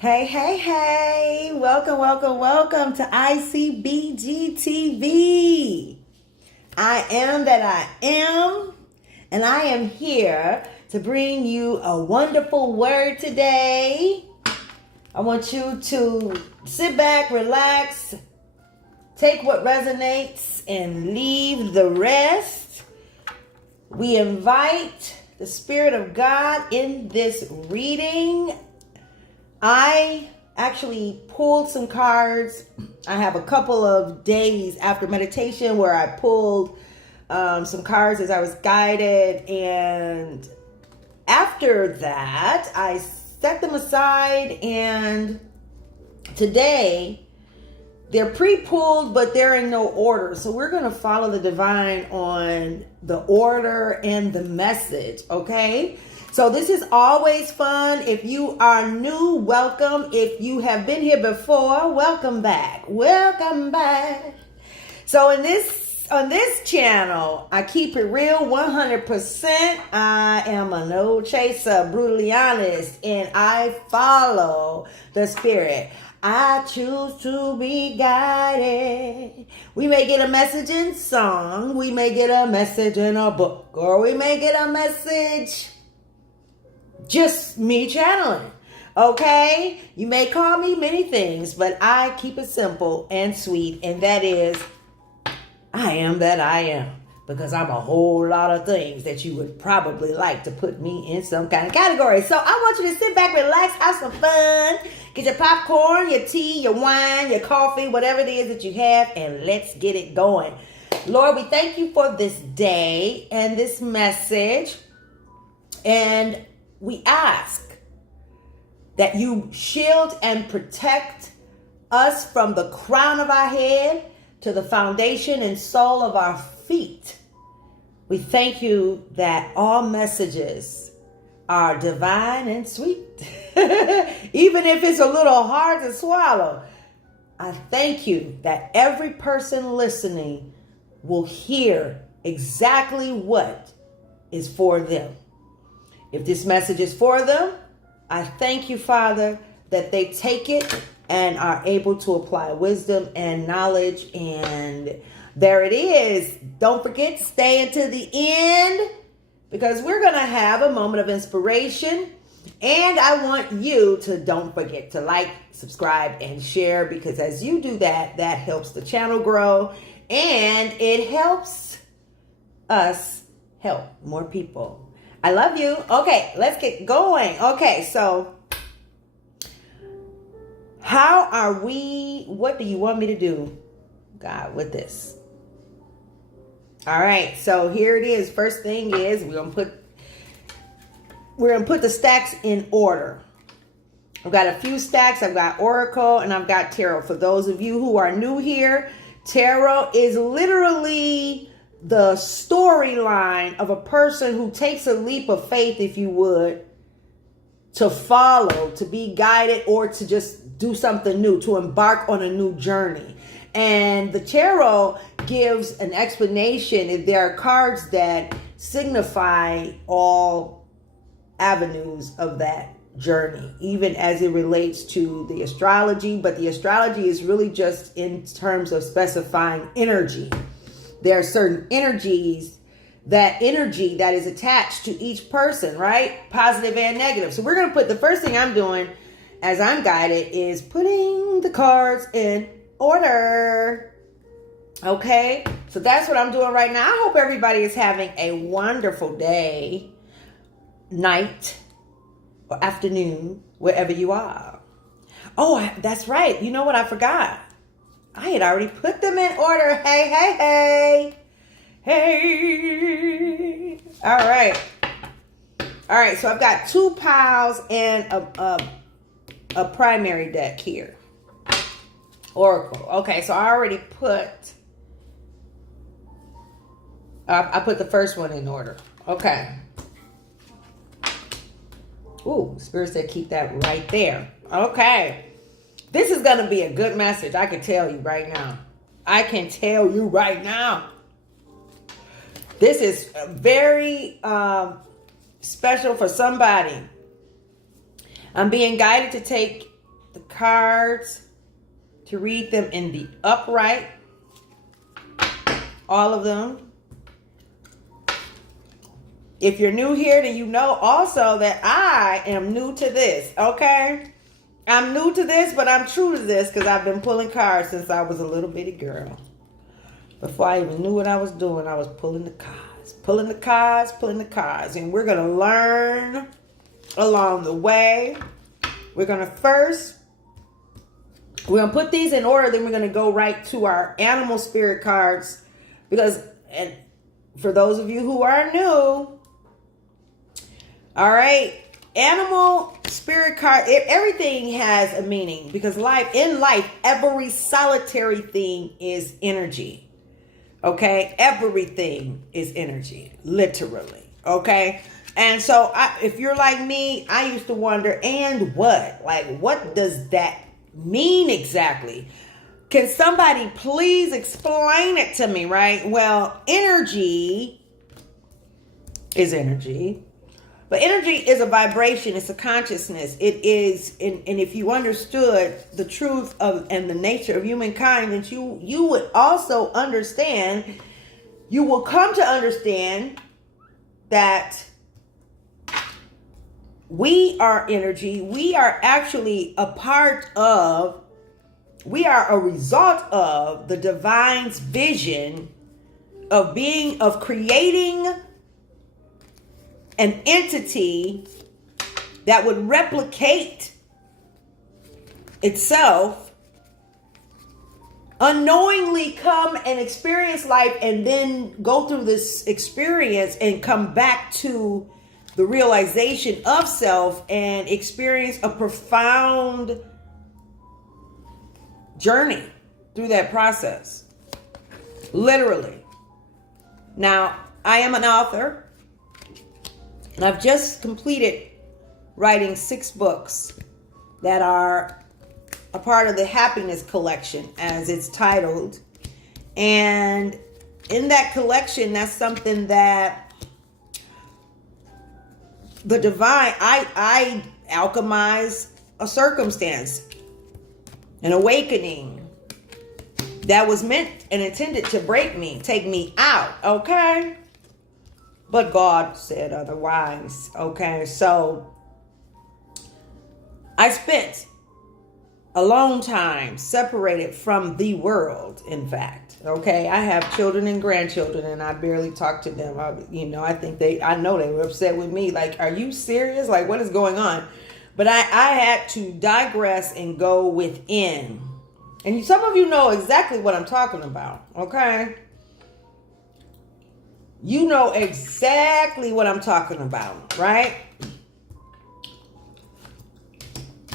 Hey, hey, hey. Welcome, welcome, welcome to ICBG TV. I am that I am, and I am here to bring you a wonderful word today. I want you to sit back, relax, take what resonates, and leave the rest. We invite the Spirit of God in this reading. I actually pulled some cards. I have a couple of days after meditation where I pulled some cards as I was guided. And after that, I set them aside. And today, they're pre-pulled, but they're in no order. So we're going to follow the divine on the order and the message, okay? So this is always fun. If you are new, welcome. If you have been here before, welcome back. Welcome back. So on this channel, I keep it real 100%. I am a no chaser, brutally honest, and I follow the Spirit. I choose to be guided. We may get a message in song, we may get a message in a book, or we may get a message just me channeling. Okay? You may call me many things, but I keep it simple and sweet, and that is, I am that I am. Because I'm a whole lot of things that you would probably like to put me in some kind of category. So I want you to sit back, relax, have some fun. Get your popcorn, your tea, your wine, your coffee, whatever it is that you have, and let's get it going. Lord, we thank you for this day and this message. And we ask that you shield and protect us from the crown of our head to the foundation and sole of our feet. We thank you that all messages are divine and sweet. Even if it's a little hard to swallow, I thank you that every person listening will hear exactly what is for them. If this message is for them, I thank you, Father, that they take it and are able to apply wisdom and knowledge. And there it is. Don't forget to stay until the end, because we're going to have a moment of inspiration. And I want you to don't forget to like, subscribe, and share, because as you do that, that helps the channel grow and it helps us help more people. I love you. Okay, let's get going. Okay, so what do you want me to do, God, with this? All right, so here it is. First thing is we're gonna put the stacks in order. I've got a few stacks. I've got Oracle and I've got Tarot. For those of you who are new here, Tarot is literally the storyline of a person who takes a leap of faith, if you would, to follow, to be guided, or to just do something new, to embark on a new journey. And the tarot gives an explanation. There are cards that signify all avenues of that journey, even as it relates to the astrology. But the astrology is really just in terms of specifying energy. There are certain energies, that energy that is attached to each person, right? Positive and negative. So we're going to put, the first thing I'm doing as I'm guided is putting the cards in order. Okay, so that's what I'm doing right now. I hope everybody is having a wonderful day, night, or afternoon, wherever you are. Oh, that's right. You know what I forgot? I had already put them in order. Hey, hey, hey. Hey. All right. All right, so I've got two piles and a primary deck here. Oracle. Okay, so I already put I put the first one in order. Okay. Ooh, Spirit said keep that right there. Okay. This is going to be a good message. I can tell you right now. I can tell you right now. This is very special for somebody. I'm being guided to take cards to read them in the upright. All of them. If you're new here, then you know also that I am new to this, okay? I'm new to this, but I'm true to this because I've been pulling cards since I was a little bitty girl. Before I even knew what I was doing, I was pulling the cards. Pulling the cards, pulling the cards. And we're going to learn along the way. We're going to put these in order, then we're going to go right to our animal spirit cards. Because, and for those of you who are new, all right, animal spirit card, everything has a meaning. Because in life, every solitary thing is energy. Okay, everything is energy, literally. Okay, and so if you're like me, I used to wonder, and what? Like, what does that mean exactly? Can somebody please explain it to me, right? Well, energy is energy, but energy is a vibration. It's a consciousness. It is, and if you understood the truth of and the nature of humankind, then you would also understand, you will come to understand that we are energy. We are actually we are a result of the divine's vision of creating an entity that would replicate itself, unknowingly come and experience life, and then go through this experience and come back to the realization of self and experience a profound journey through that process. Literally. Now, I am an author. And I've just completed writing 6 books that are a part of the Happiness Collection, as it's titled. And in that collection, that's something that the divine, I alchemize a circumstance, an awakening that was meant and intended to break me, take me out, okay? But God said otherwise. Okay, so I spent a long time separated from the world, in fact. Okay, I have children and grandchildren, and I barely talk to them. I know they were upset with me. Like, are you serious? Like, what is going on? But I had to digress and go within. And some of you know exactly what I'm talking about. Okay. You know exactly what I'm talking about, right?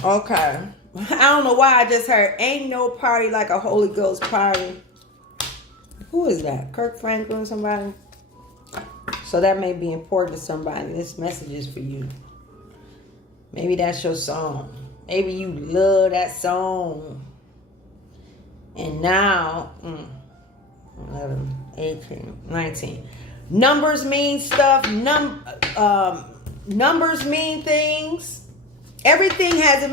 Okay. I don't know why I just heard, ain't no party like a Holy Ghost party. Who is that? Kirk Franklin or somebody? So that may be important to somebody. This message is for you. Maybe that's your song. Maybe you love that song. And now, 11, 18, 19. Numbers mean stuff. Numbers mean things. Everything has a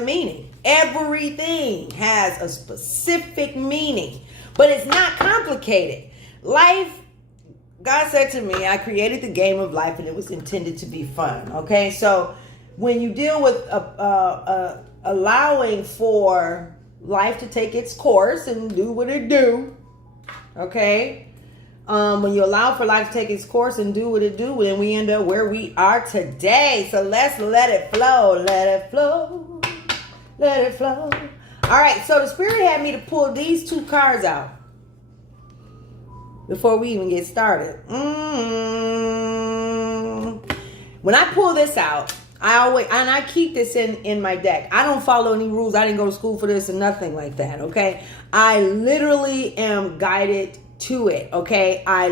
meaning. Everything has a specific meaning. But it's not complicated. Life, God said to me, I created the game of life and it was intended to be fun. Okay, so when you deal with allowing for life to take its course and do what it do, okay, when you allow for life to take its course and do what it do, then we end up where we are today. So let's let it flow. Let it flow. Let it flow. All right. So the Spirit had me to pull these 2 cards out before we even get started. When I pull this out, I keep this in my deck. I don't follow any rules. I didn't go to school for this and nothing like that. Okay. I literally am guided to it. Okay. I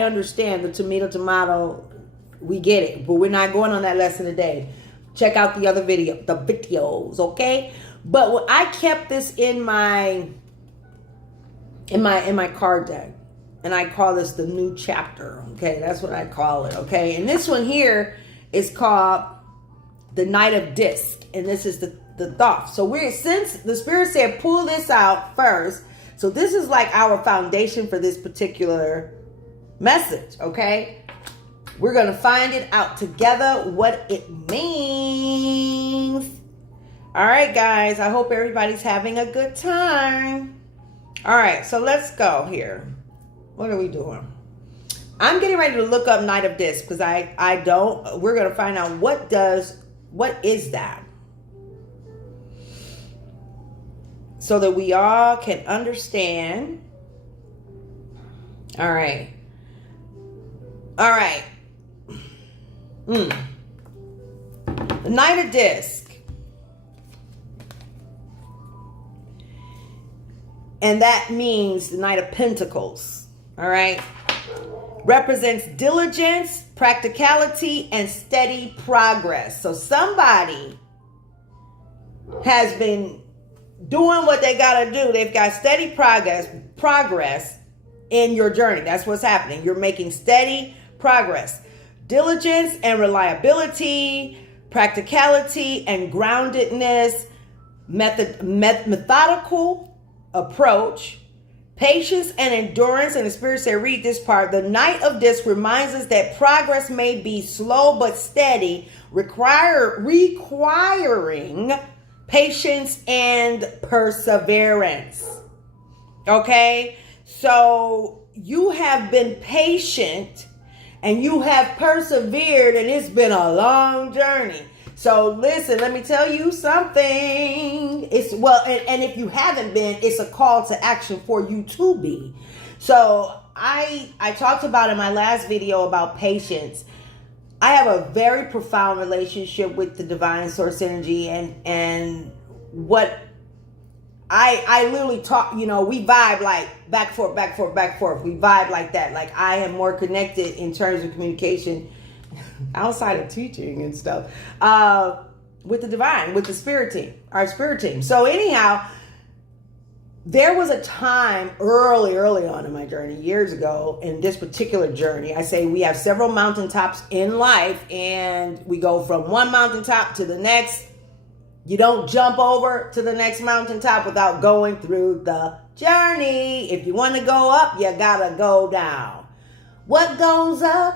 understand the tomato, we get it, but we're not going on that lesson today. Check out the other videos. Okay. But I kept this in my card deck, and I call this the new chapter. Okay. That's what I call it. Okay. And this one here is called the Knight of Disc, and this is the thought. So since the Spirit said pull this out first, so this is like our foundation for this particular message, okay? We're going to find it out together, what it means. All right, guys, I hope everybody's having a good time. All right, so let's go here. What are we doing? I'm getting ready to look up Knight of Discs because I don't. We're going to find out what is that? So that we all can understand. All right. All right. The Knight of Disc. And that means the Knight of Pentacles. All right. Represents diligence, practicality, and steady progress. So somebody has been doing what they got to do. They've got steady progress in your journey. That's what's happening. You're making steady progress. Diligence and reliability, practicality and groundedness, methodical approach, patience and endurance. And the Spirit said, read this part. The Knight of Discs reminds us that progress may be slow but steady, requiring patience and perseverance. Okay? So you have been patient and you have persevered, and it's been a long journey. So listen, let me tell you something. And if you haven't been, it's a call to action for you to be. So I talked about in my last video about patience. I have a very profound relationship with the divine source energy, and what I literally talk, we vibe like back, forth. We vibe like that. Like I am more connected in terms of communication outside of teaching and stuff, with the divine, with the spirit team, our spirit team. So anyhow, there was a time early on in my journey, years ago, in this particular journey, I say we have several mountaintops in life, and we go from one mountaintop to the next. You don't jump over to the next mountaintop without going through the journey. If you want to go up, you gotta go down. What goes up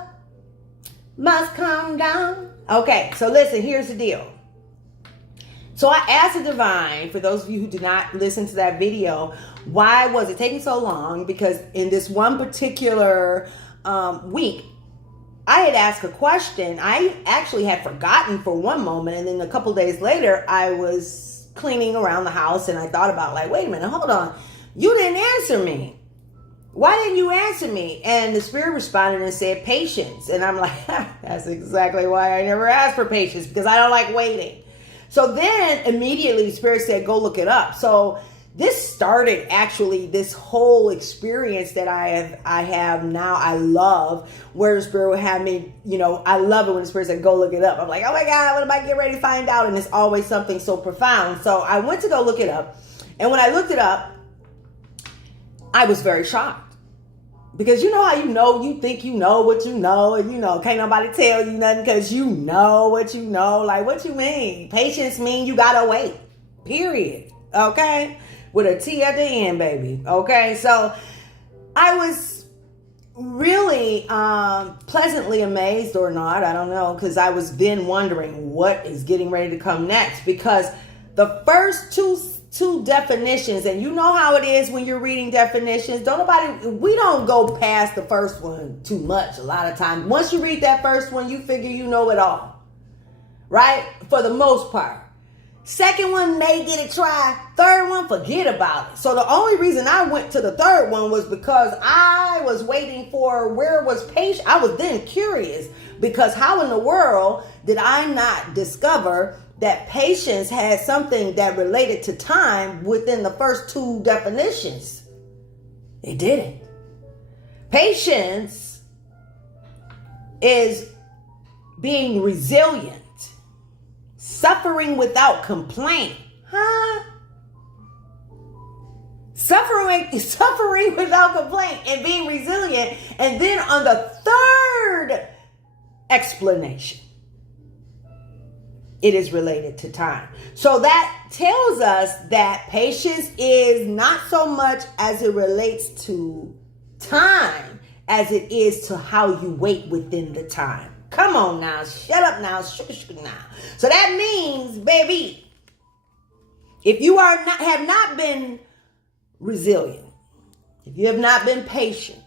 must come down. Okay, so listen, here's the deal. So I asked the divine, for those of you who did not listen to that video, why was it taking so long? Because in this one particular week, I had asked a question. I actually had forgotten for one moment, and then a couple days later, I was cleaning around the house, and I thought about, like, wait a minute, hold on. You didn't answer me. Why didn't you answer me? And the Spirit responded and said, patience. And I'm like, that's exactly why I never asked for patience, because I don't like waiting. So then immediately the Spirit said, go look it up. So this started actually this whole experience that I have now. I love where the Spirit would have me, I love it when the Spirit said, go look it up. I'm like, oh my God, what am I getting ready to find out? And it's always something so profound. So I went to go look it up. And when I looked it up, I was very shocked. Because you know how you think you know what you know, and can't nobody tell you nothing because you know what you know. Like, what you mean? Patience mean you gotta wait. Period. Okay? With a T at the end, baby. Okay? So I was really pleasantly amazed, or not, I don't know, because I was then wondering what is getting ready to come next. Because the first two definitions, and you know how it is when you're reading definitions, we don't go past the first one too much a lot of times. Once you read that first one, you figure you know it all, right? For the most part. Second one, may get a try. Third one, forget about it. So the only reason I went to the third one was because I was waiting for where was patience. I was then curious, because how in the world did I not discover that patience had something that related to time within the first two definitions? It didn't. Patience is being resilient, suffering without complaint. Suffering without complaint and being resilient. And then on the third explanation, it is related to time. So that tells us that patience is not so much as it relates to time as it is to how you wait within the time. Come on now, shut up now, shh now. So that means, baby, if you have not been resilient, if you have not been patient,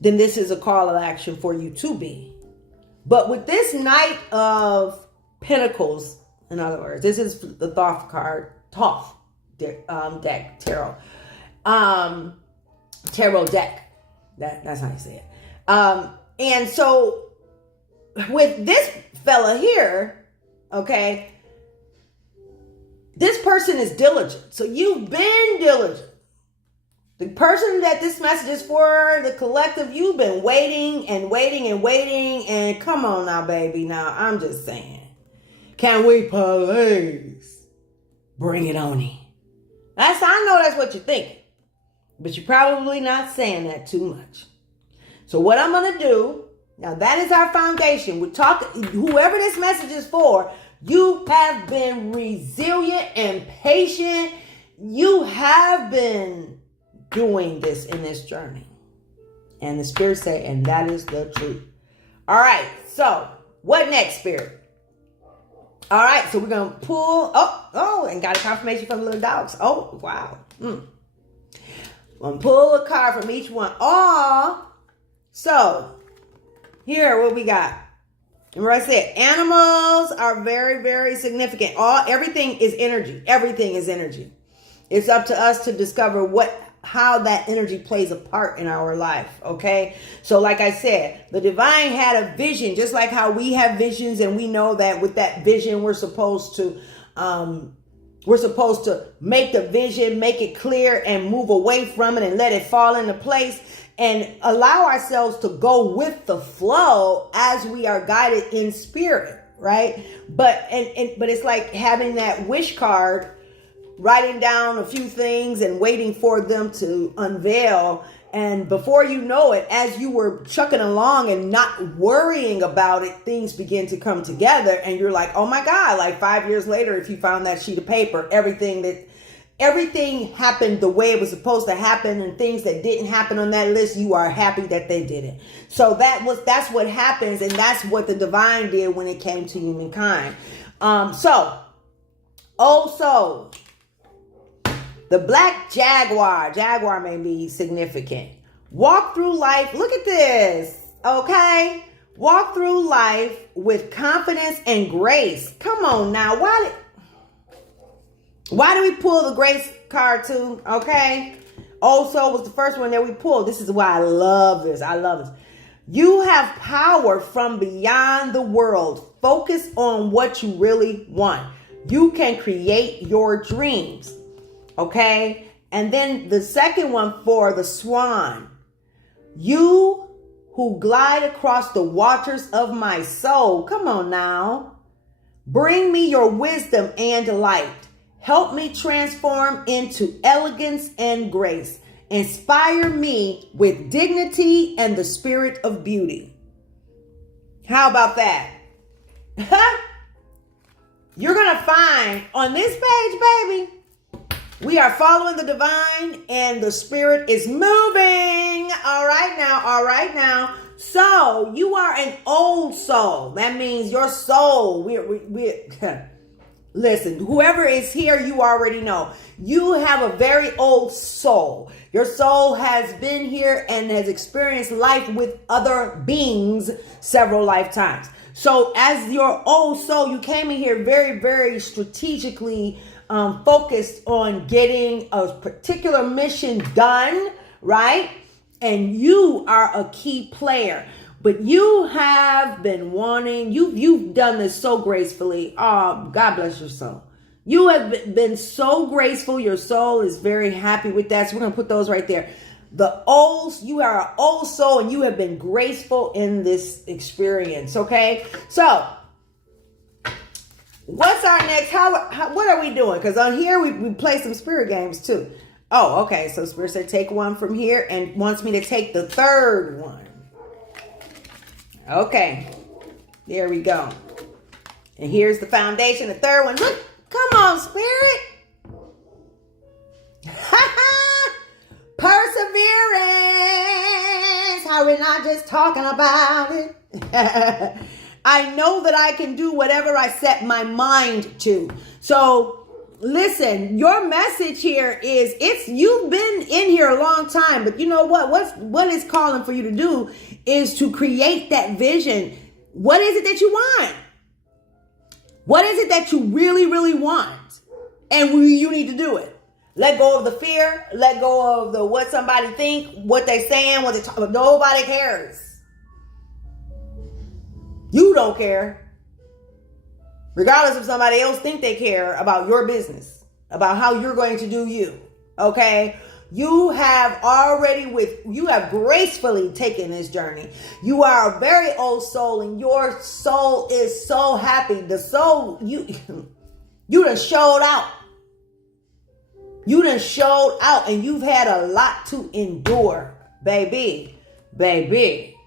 then this is a call of action for you to be. But with this Knight of Pentacles, in other words, this is the Thoth card, Thoth deck, tarot. Tarot deck. That's how you say it. And so with this fella here, okay, this person is diligent. So you've been diligent. The person that this message is for, the collective, you've been waiting and waiting and waiting. And come on now, baby. Now, I'm just saying. Can we please bring it on in? I know that's what you're thinking. But you're probably not saying that too much. So what I'm going to do, now that is our foundation. We're talking, whoever this message is for, you have been resilient and patient. You have been doing this in this journey. And the Spirit say, and that is the truth. All right. So what next, Spirit? All right. So we're going to pull. And got a confirmation from the little dogs. Oh, wow. I'm going to pull a card from each one. So here, what we got? Remember I said, animals are very, very significant. Everything is energy. Everything is energy. It's up to us to discover how that energy plays a part in our life. Okay. So like I said, the divine had a vision, just like how we have visions. And we know that with that vision, we're supposed to make the vision, make it clear and move away from it and let it fall into place and allow ourselves to go with the flow as we are guided in spirit. Right. But it's like having that wish card, writing down a few things and waiting for them to unveil. And before you know it, as you were chucking along and not worrying about it, things begin to come together. And you're like, oh my God, like 5 years later, if you found that sheet of paper, everything happened the way it was supposed to happen, and things that didn't happen on that list, you are happy that they didn't. So that's what happens. And that's what the divine did when it came to humankind. Also, the black jaguar may be significant. Walk through life. Look at this. Okay. Walk through life with confidence and grace. Come on now. Why do we pull the grace card too? Okay. Also was the first one that we pulled. This is why I love this. You have power from beyond the world. Focus on what you really want. You can create your dreams. Okay. And then the second one for the swan. You who glide across the waters of my soul. Come on now. Bring me your wisdom and light. Help me transform into elegance and grace. Inspire me with dignity and the spirit of beauty. How about that? You're going to find on this page, baby, we are following the divine and the spirit is moving. All right now. So you are an old soul. That means your soul. Listen, whoever is here, you already know. You have a very old soul. Your soul has been here and has experienced life with other beings several lifetimes. So as your old soul, you came in here very, very strategically focused on getting a particular mission done, right? And you are a key player. But you have been wanting, you've done this so gracefully. Oh, God bless your soul. You have been so graceful. Your soul is very happy with that. So we're going to put those right there. You are an old soul and you have been graceful in this experience. Okay. So what's our next? What are we doing? Because on here, we play some spirit games too. Oh, okay. So Spirit said take one from here and wants me to take the third one. Okay. There we go. And here's the foundation, the third one. Look, come on, Spirit. Perseverance. How we're not just talking about it. I know that I can do whatever I set my mind to. So listen, your message here is you've been in here a long time, but you know what is calling for you to do is to create that vision. What is it that you want? What is it that you really, really want? And you need to do it. Let go of the fear. Let go of the what somebody think, what they saying, what they talk. Nobody cares. You don't care. Regardless if somebody else think they care about your business, about how you're going to do you. Okay? You have gracefully taken this journey. You are a very old soul, and your soul is so happy. The soul, you done showed out. You done showed out, and you've had a lot to endure, baby.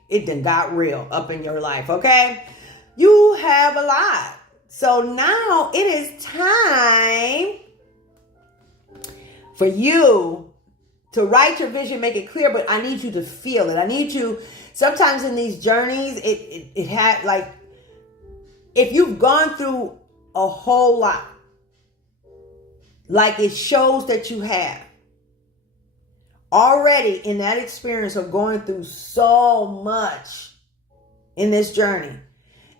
It done got real up in your life, okay? You have a lot. So now it is time for you to write your vision, make it clear, but I need you to feel it. I need you, sometimes in these journeys, it had like, if you've gone through a whole lot, like it shows that you have already in that experience of going through so much in this journey,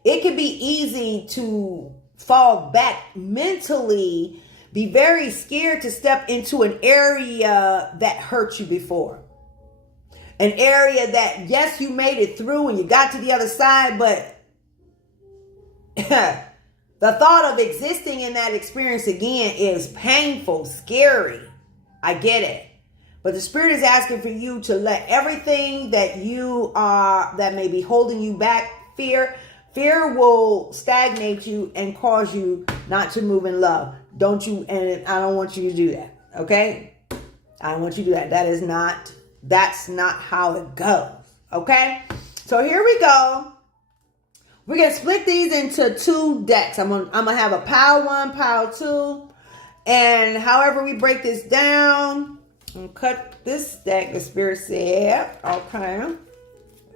it can be easy to fall back mentally, be very scared to step into an area that hurt you before. An area that, yes, you made it through and you got to the other side, but the thought of existing in that experience again is painful, scary. I get it. But the Spirit is asking for you to let everything that that may be holding you back, fear will stagnate you and cause you not to move in love. And I don't want you to do that. Okay? I don't want you to do that. That's not how it goes. Okay? So here we go. We're going to split these into 2 decks. I'm gonna have a pile 1, pile 2. And however we break this down, I'm cut this deck, the Spirit said. Okay.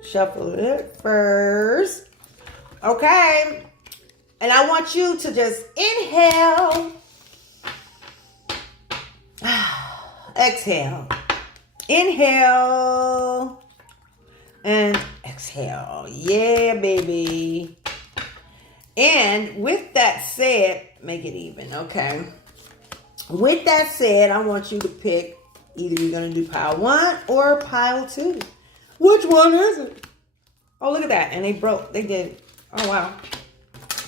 Shuffle it first. Okay. And I want you to just inhale. Exhale. Inhale. And exhale. Yeah, baby. And with that said, make it even, okay? With that said, I want you to pick either you're going to do pile 1 or pile 2. Which one is it? Oh, look at that. And they did, oh, wow.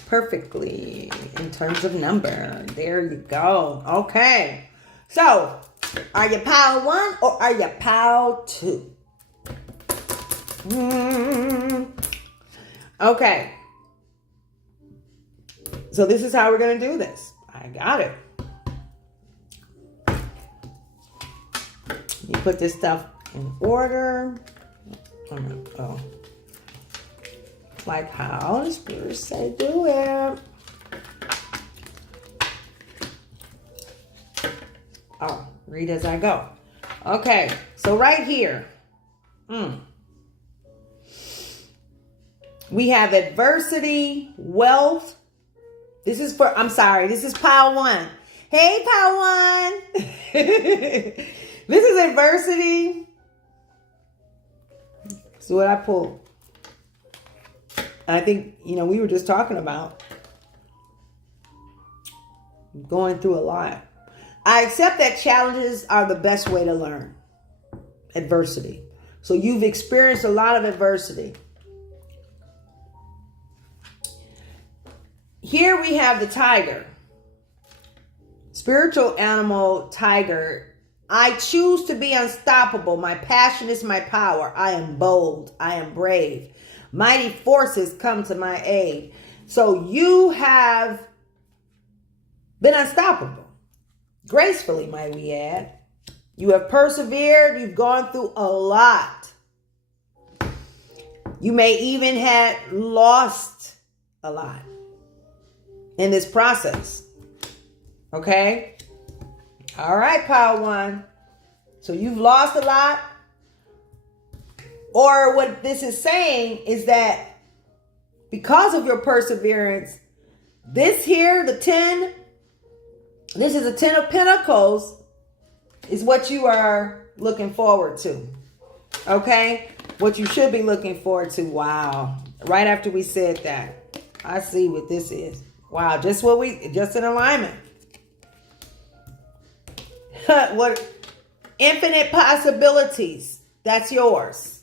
Perfectly in terms of number. There you go. Okay. So, are you pile 1 or are you pile 2? Okay. So this is how we're going to do this. I got it. You put this stuff in order. Oh. Like how the Spirit say do it. Oh, read as I go. Okay. So right here. We have adversity, wealth. This is pile 1. Hey, pile 1. This is adversity. So what I pulled. I think, we were just talking about going through a lot. I accept that challenges are the best way to learn. Adversity. So you've experienced a lot of adversity. Here we have the tiger. Spiritual animal tiger. I choose to be unstoppable. My passion is my power. I am bold. I am brave. Mighty forces come to my aid. So you have been unstoppable. Gracefully, might we add. You have persevered. You've gone through a lot. You may even have lost a lot in this process. Okay? All right, Power One. So you've lost a lot. Or what this is saying is that because of your perseverance, this here, the 10, this is a 10 of Pentacles, is what you are looking forward to. Okay? What you should be looking forward to. Wow. Right after we said that. I see what this is. Wow. Just in alignment. What infinite possibilities. That's yours.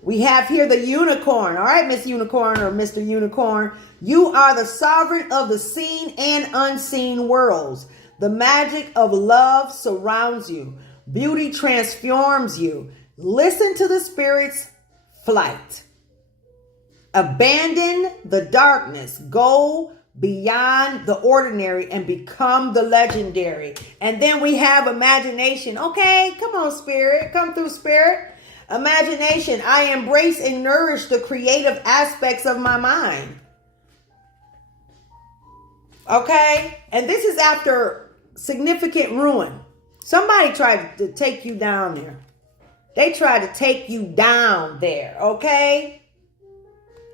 We have here the unicorn. All right, Miss Unicorn or Mr. Unicorn. You are the sovereign of the seen and unseen worlds. The magic of love surrounds you. Beauty transforms you. Listen to the spirit's flight. Abandon the darkness. Go beyond the ordinary and become the legendary. And then we have imagination. Okay, come on, spirit. Come through, spirit. Imagination. I embrace and nourish the creative aspects of my mind. Okay? And this is after significant ruin. Somebody tried to take you down there. They tried to take you down there. Okay?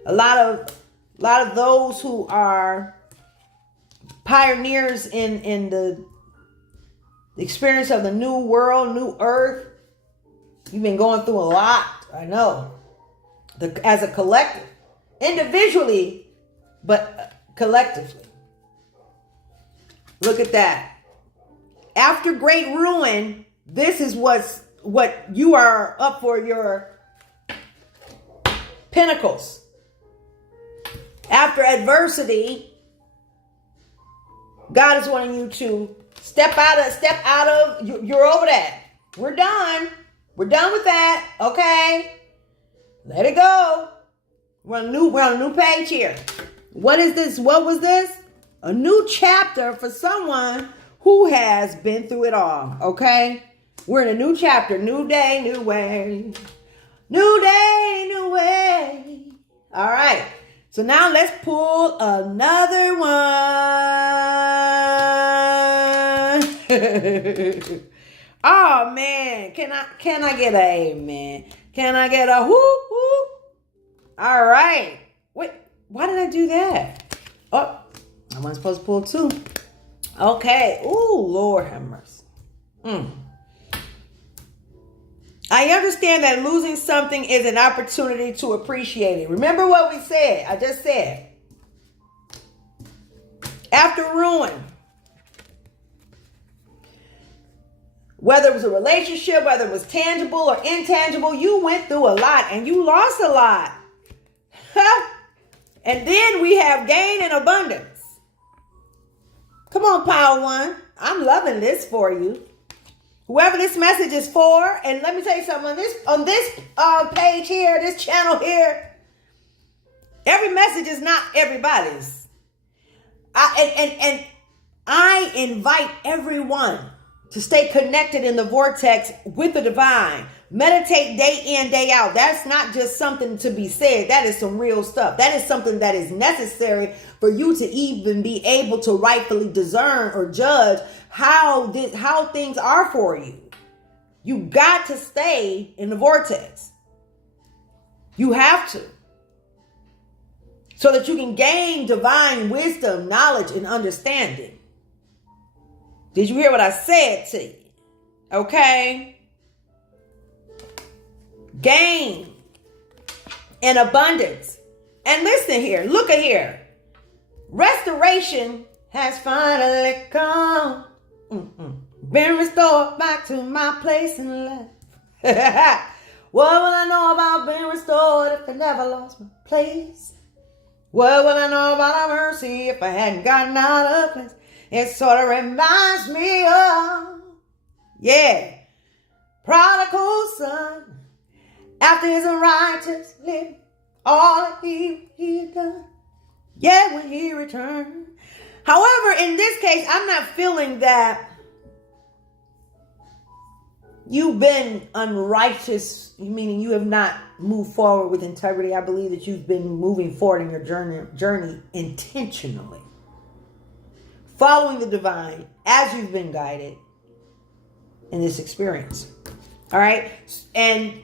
A lot of those who are pioneers in the experience of the new world, new earth. You've been going through a lot. I know. As a collective. Individually, but collectively. Look at that. After great ruin, this is what you are up for, your pinnacles. After adversity, God is wanting you to step out of, you're over that. We're done. We're done with that. Okay. Let it go. We're on a new page here. What is this? What was this? A new chapter for someone who has been through it all. Okay. We're in a new chapter. New day, new way. New day, new way. All right. So now let's pull another one. Oh man, can I get a amen? Can I get a whoop whoop? All right. Wait, why did I do that? Oh, I wasn't supposed to pull two. Okay. Ooh, Lord have mercy. I understand that losing something is an opportunity to appreciate it. Remember what we said? I just said. After ruin. Whether it was a relationship, whether it was tangible or intangible, you went through a lot and you lost a lot. And then we have gain and abundance. Come on, Power One. I'm loving this for you. Whoever this message is for, and let me tell you something, on this page here, this channel here, every message is not everybody's. I invite everyone to stay connected in the vortex with the divine. Meditate day in, day out. That's not just something to be said. That is some real stuff. That is something that is necessary for you to even be able to rightfully discern or judge how things are for you. You got to stay in the vortex. You have to. So that you can gain divine wisdom, knowledge, and understanding. Did you hear what I said to you? Okay. Gain and abundance. And listen here. Look at here. Restoration has finally come. Been restored back to my place in life. What will I know about being restored if I never lost my place? What will I know about mercy if I hadn't gotten out of place? It sort of reminds me of, prodigal son. After his unrighteous living, all that he had done. Yeah, when he returned. However, in this case, I'm not feeling that you've been unrighteous, meaning you have not moved forward with integrity. I believe that you've been moving forward in your journey intentionally, following the divine as you've been guided in this experience. All right. And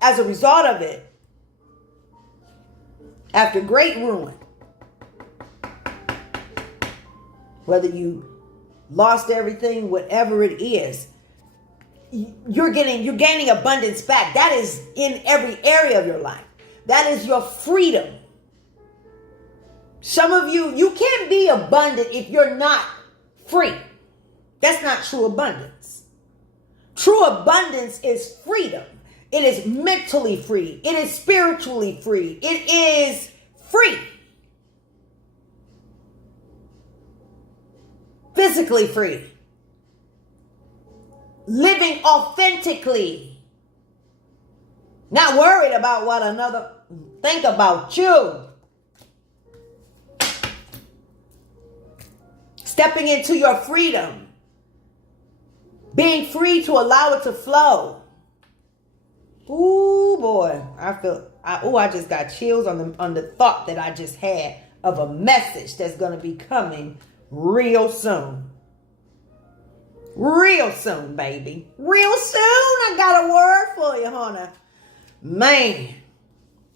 as a result of it, after great ruin, whether you lost everything, whatever it is, you're gaining abundance back. That is in every area of your life. That is your freedom. Some of you can't be abundant if you're not free. That's not true abundance. True abundance is freedom. It is mentally free. It is spiritually free. It is free. Physically free. Living authentically. Not worried about what another think about you. Stepping into your freedom. Being free to allow it to flow. Ooh, boy. I just got chills on the thought that I just had of a message that's going to be coming real soon. Real soon, baby. Real soon. I got a word for you, honey. Man.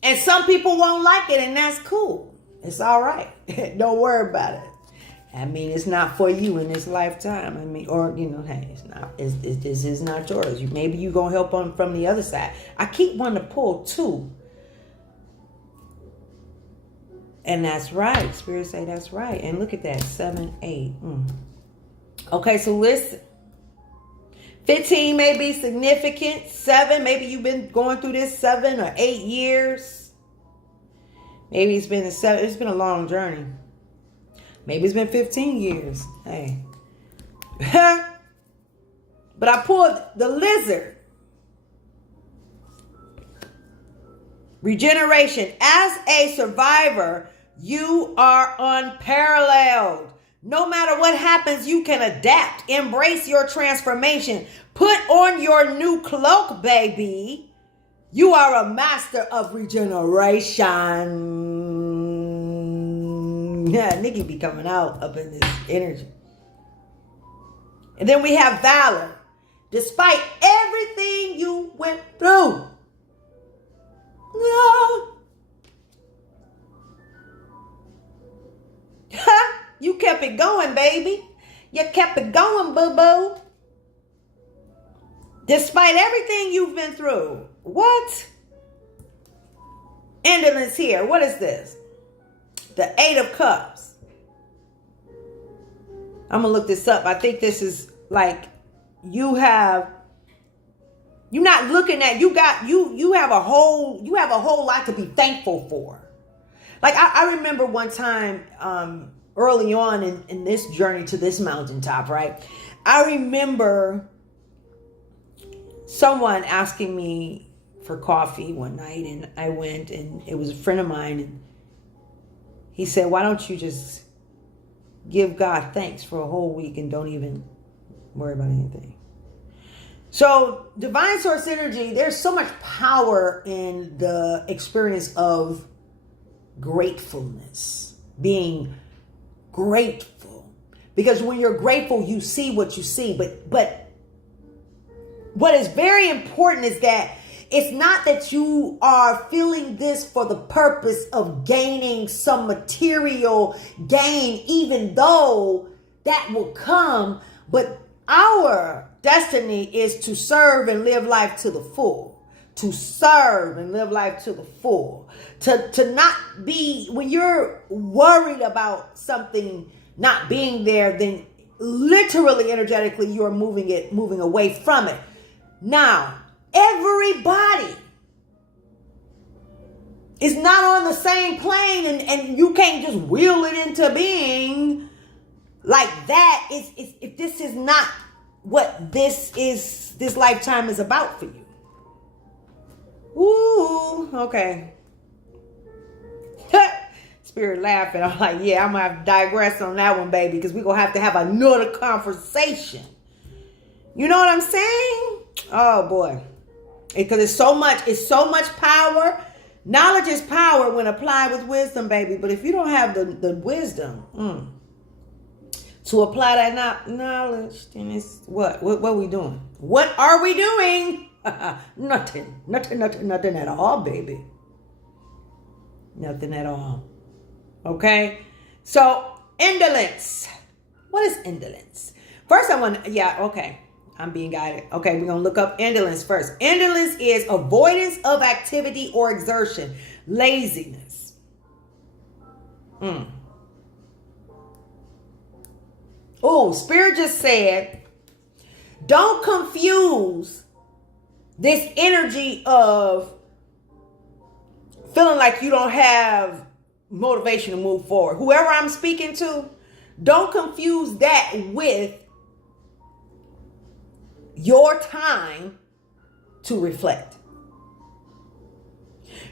And some people won't like it, and that's cool. It's all right. Don't worry about it. I mean, it's not for you in this lifetime. I mean, or, hey, it's not. This is not yours. Maybe you're going to help on from the other side. I keep wanting to pull two. And that's right. Spirit say that's right. And look at that. 7, 8. Okay, so listen. 15 may be significant. 7, maybe you've been going through this 7 or 8 years. Maybe it's been it's been a long journey. Maybe it's been 15 years. Hey. But I pulled the lizard. Regeneration. As a survivor, you are unparalleled. No matter what happens, you can adapt. Embrace your transformation. Put on your new cloak, baby. You are a master of regeneration. Yeah, Nikki be coming out up in this energy. And then we have valor. Despite everything you went through. No. You kept it going, baby. You kept it going, boo-boo. Despite everything you've been through. What? Endless here. What is this? The 8 of Cups. I'm going to look this up. I think this is like you're not looking at, you have a whole lot to be thankful for. Like I remember one time, early on in this journey to this mountaintop, right? I remember someone asking me for coffee one night, and I went, and it was a friend of mine, and he said, why don't you just give God thanks for a whole week and don't even worry about anything? So divine source energy, there's so much power in the experience of gratefulness, being grateful. Because when you're grateful, you see what you see. But what is very important is that it's not that you are feeling this for the purpose of gaining some material gain, even though that will come. But our destiny is to serve and live life to the full. To serve and live life to the full. To not be, when you're worried about something not being there, then literally, energetically, you're moving away from it. Now, everybody is not on the same plane, and you can't just will it into being like that. If this is not what this lifetime is about for you. Ooh, okay. Spirit laughing. I'm like, yeah, I'm going to have to digress on that one, baby, because we're going to have another conversation. You know what I'm saying? Oh boy. Because it's so much power. Knowledge is power when applied with wisdom, baby. But if you don't have the wisdom to apply that knowledge, then it's what are we doing? What are we doing? Nothing at all, baby. Nothing at all. Okay? So, indolence. What is indolence? First, I'm being guided. Okay, we're going to look up indolence first. Indolence is avoidance of activity or exertion. Laziness. Oh, Spirit just said, don't confuse this energy of feeling like you don't have motivation to move forward. Whoever I'm speaking to, don't confuse that with your time to reflect.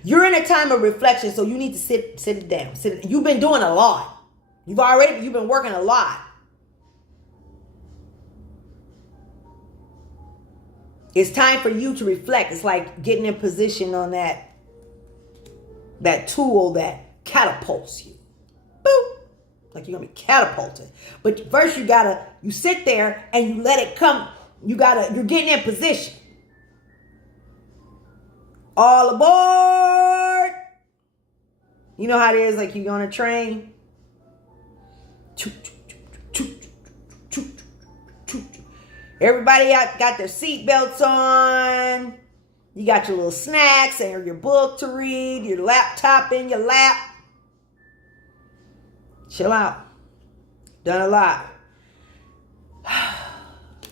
You're in a time of reflection, so you need to sit it down. You've been doing a lot. You've been working a lot. It's time for you to reflect. It's like getting in position on that tool that catapults you. Boop. Like you're going to be catapulted. But first you sit there and you let it come. You're getting in position. All aboard. You know how it is, like you're on a train. Everybody got their seatbelts on. You got your little snacks and your book to read, your laptop in your lap. Chill out. Done a lot.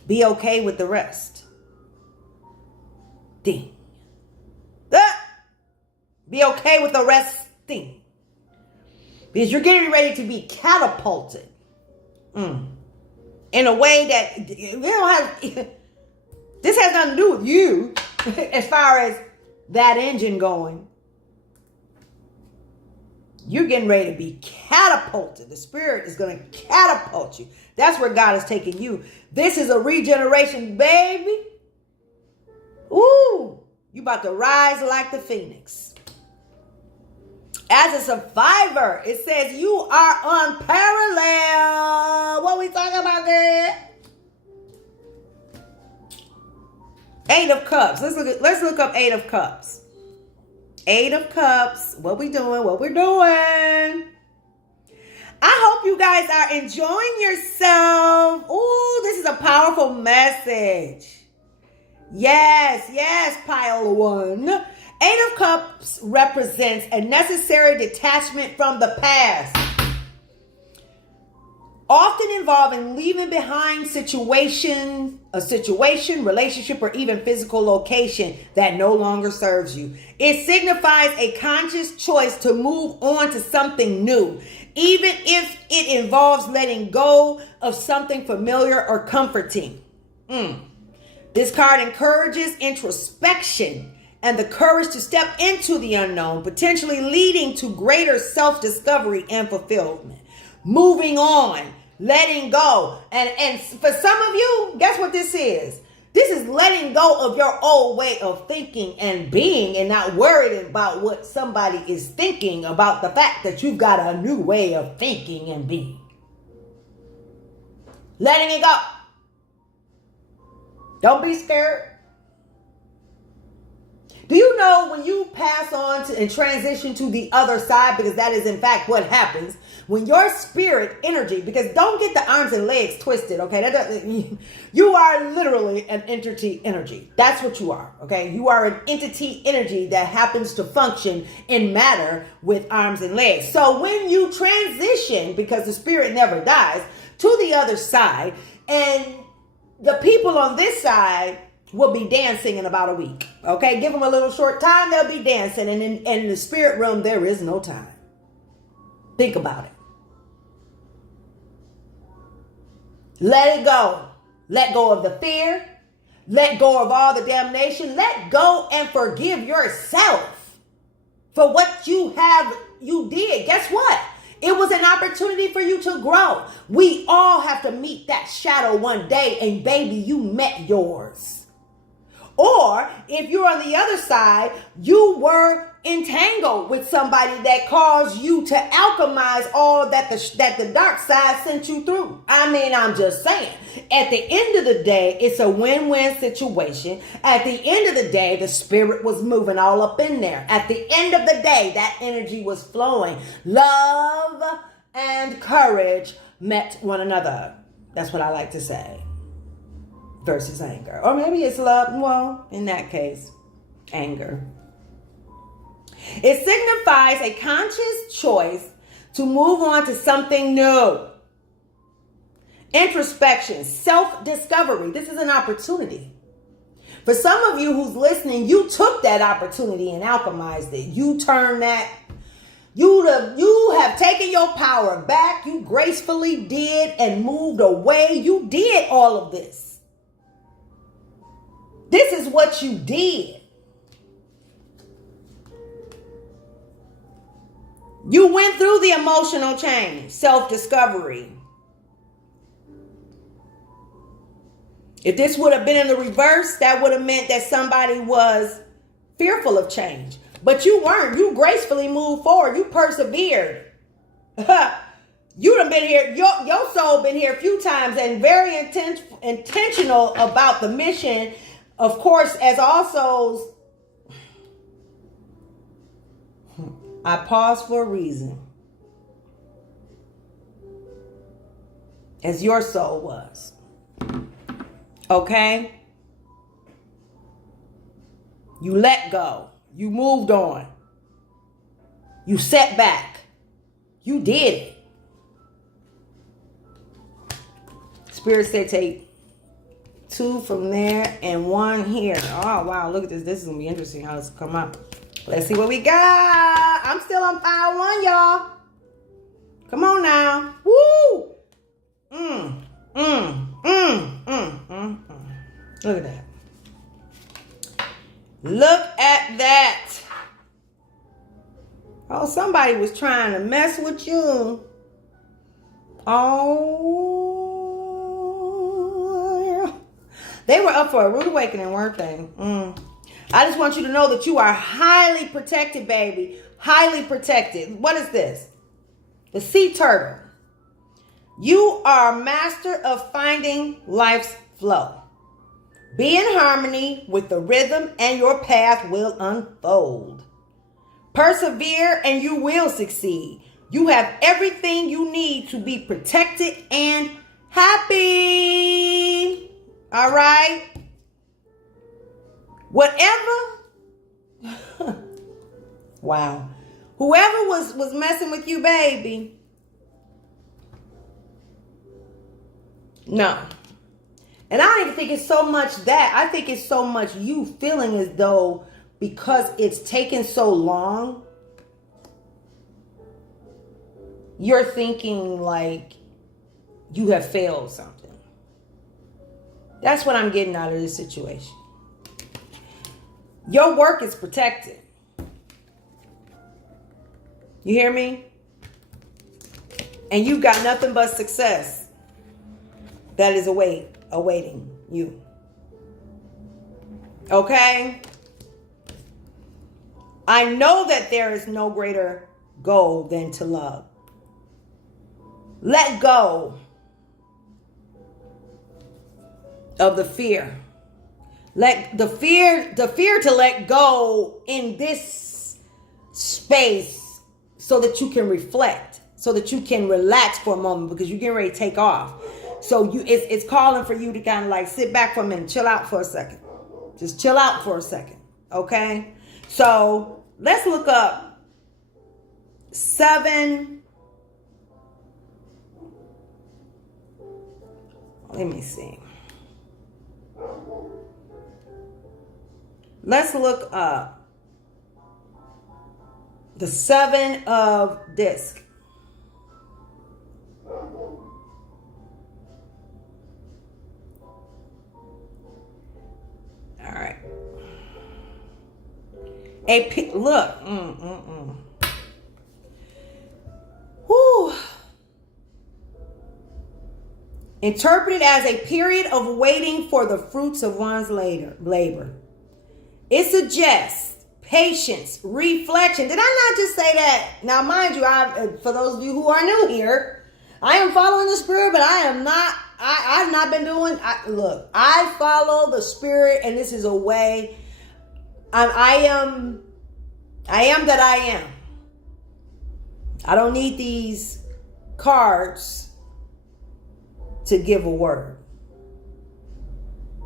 Be okay with the rest. Ding. Be okay with the resting. Because you're getting ready to be catapulted. In a way that you don't have. This has nothing to do with you as far as that engine going. You're getting ready to be catapulted. The Spirit is going to catapult you. That's where God is taking you. This is a regeneration, baby. Ooh, you about to rise like the phoenix. As a survivor, it says you are unparalleled. What we talking about there? 8 of Cups. Let's look up 8 of Cups. 8 of Cups. What we doing? What we're doing? I hope you guys are enjoying yourself. Ooh, this is a powerful message. Yes, pile 1. 8 of Cups represents a necessary detachment from the past, often involving leaving behind a situation, relationship, or even physical location that no longer serves you. It signifies a conscious choice to move on to something new, even if it involves letting go of something familiar or comforting. This card encourages introspection and the courage to step into the unknown, potentially leading to greater self-discovery and fulfillment. Moving on, letting go. And for some of you, guess what this is? This is letting go of your old way of thinking and being, and not worried about what somebody is thinking about the fact that you've got a new way of thinking and being. Letting it go. Don't be scared. Do you know when you pass on to and transition to the other side, because that is in fact what happens, when your spirit energy, because don't get the arms and legs twisted, okay? You are literally an entity energy. That's what you are, okay? You are an entity energy that happens to function in matter with arms and legs. So when you transition, because the spirit never dies, to the other side, and the people on this side will be dancing in about a week. Okay, give them a little short time, they'll be dancing. And in the spirit realm, there is no time. Think about it. Let it go. Let go of the fear. Let go of all the damnation. Let go and forgive yourself for what you did. Guess what? It was an opportunity for you to grow. We all have to meet that shadow one day, and baby, you met yours. Or if you're on the other side, you were entangled with somebody that caused you to alchemize all that the dark side sent you through. I mean, I'm just saying. At the end of the day, it's a win-win situation. At the end of the day, the spirit was moving all up in there. At the end of the day, that energy was flowing. Love and courage met one another. That's what I like to say. Versus anger. Or maybe it's love. Well, in that case, anger. It signifies a conscious choice to move on to something new. Introspection, self-discovery. This is an opportunity. For some of you who's listening, you took that opportunity and alchemized it. You turned that. You have taken your power back. You gracefully did and moved away. You did all of this. This is what you did. You went through the emotional change, self-discovery. If this would have been in the reverse, that would have meant that somebody was fearful of change. But you weren't. You gracefully moved forward. You persevered. You done been here. Your soul been here a few times and very intentional about the mission. Of course, as also, I pause for a reason. As your soul was. Okay? You let go. You moved on. You set back. You did it. Spirit said take 2 from there and 1 here. Oh, wow. Look at this. This is going to be interesting how this come out. Let's see what we got. I'm still on file 1, y'all. Come on now. Woo. Look at that. Look at that. Oh, somebody was trying to mess with you. Oh, they were up for a rude awakening, weren't they? I just want you to know that you are highly protected, baby. Highly protected. What is this? The sea turtle. You are a master of finding life's flow. Be in harmony with the rhythm and your path will unfold. Persevere and you will succeed. You have everything you need to be protected and happy. All right? Whatever. Wow. Whoever was messing with you, baby. No. And I don't even think it's so much that. I think it's so much you feeling as though because it's taken so long, you're thinking like you have failed something. That's what I'm getting out of this situation. Your work is protected. You hear me? And you've got nothing but success that is awaiting you. Okay? I know that there is no greater goal than to love. Let go of the fear. Let the fear to let go in this space so that you can reflect, so that you can relax for a moment because you're getting ready to take off. So it's calling for you to kind of like sit back for a minute, chill out for a second. Just chill out for a second, okay? So let's look up 7. Let me see. Let's look up the 7 of disc. All right. Look. Whew. Interpreted as a period of waiting for the fruits of one's labor. It suggests patience, reflection. Did I not just say that? Now, mind you, for those of you who are new here, I am following the Spirit, but I've not been doing, look, I follow the Spirit, and this is a way. I am that I am. I don't need these cards to give a word.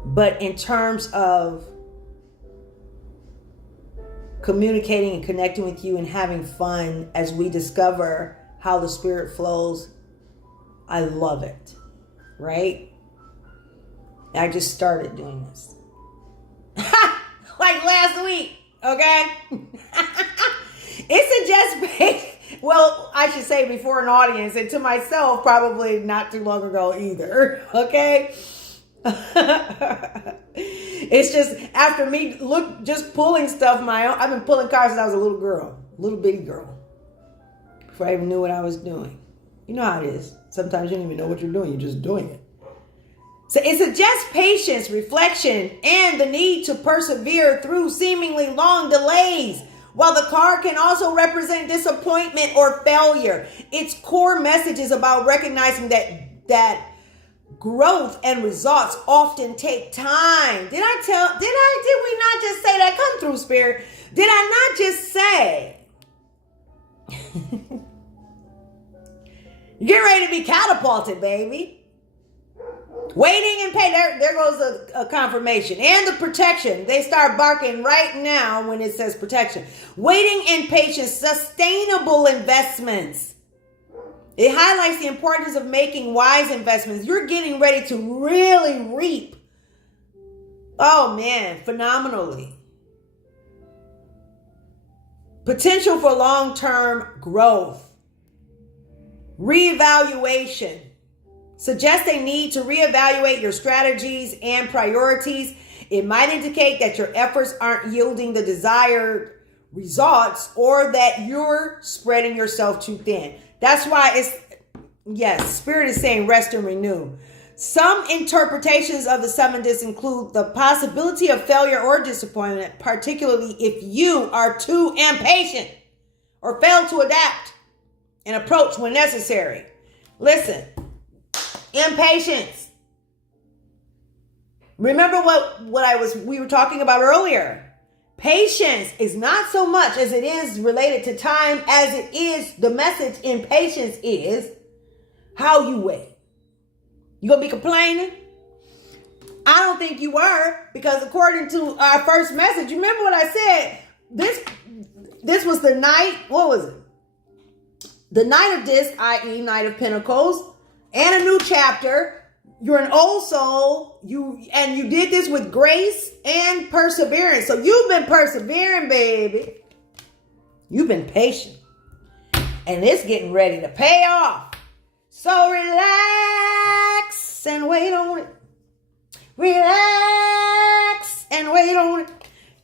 But in terms of communicating and connecting with you and having fun as we discover how the Spirit flows, I love it, right? I just started doing this. Like last week, okay? It suggests, well, I should say before an audience, and to myself probably not too long ago either, okay? It's just after me just pulling stuff my own. I've been pulling cards since I was a little girl, little bitty girl, before I even knew what I was doing. You know how it is. Sometimes you don't even know what you're doing. You're just doing it. So it suggests patience, reflection, and the need to persevere through seemingly long delays. While the card can also represent disappointment or failure, its core message is about recognizing that growth and results often take time. Did we not just say that? Come through, Spirit. Did I not just say? Get ready to be catapulted, baby. Waiting and pay. There goes a confirmation. And the protection. They start barking right now when it says protection. Waiting and patience. Sustainable investments. It highlights the importance of making wise investments. You're getting ready to really reap. Oh man, phenomenally. Potential for long-term growth. Reevaluation. Suggest a need to reevaluate your strategies and priorities. It might indicate that your efforts aren't yielding the desired results or that you're spreading yourself too thin. That's why Spirit is saying rest and renew. Some interpretations of the seven discs include the possibility of failure or disappointment, particularly if you are too impatient or fail to adapt and approach when necessary. Listen, impatience. Remember what we were talking about earlier. Patience is not so much as it is related to time as it is the message in patience is how you wait. You gonna be complaining? I don't think you were, because according to our first message, you remember what I said? This was the night, what was it? The Knight of Discs, i.e. Knight of Pentacles, and a new chapter. You're an old soul. You did this with grace and perseverance. So you've been persevering, baby. You've been patient. And it's getting ready to pay off. So relax and wait on it. Relax and wait on it.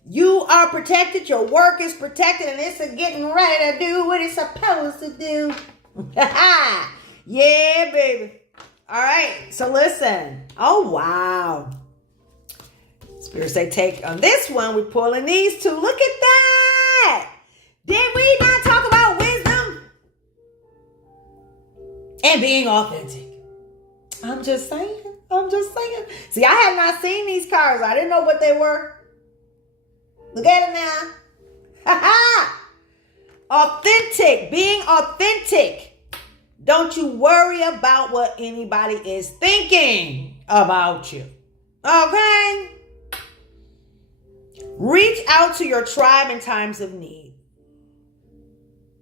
You are protected. Your work is protected. And it's getting ready to do what it's supposed to do. Yeah, baby. All right, so listen. Oh, wow. Spirit say take on this one. We're pulling these two. Look at that. Did we not talk about wisdom and being authentic? I'm just saying. See, I had not seen these cards. I didn't know what they were. Look at it now. Authentic. Being authentic. Don't you worry about what anybody is thinking about you. Okay? Reach out to your tribe in times of need.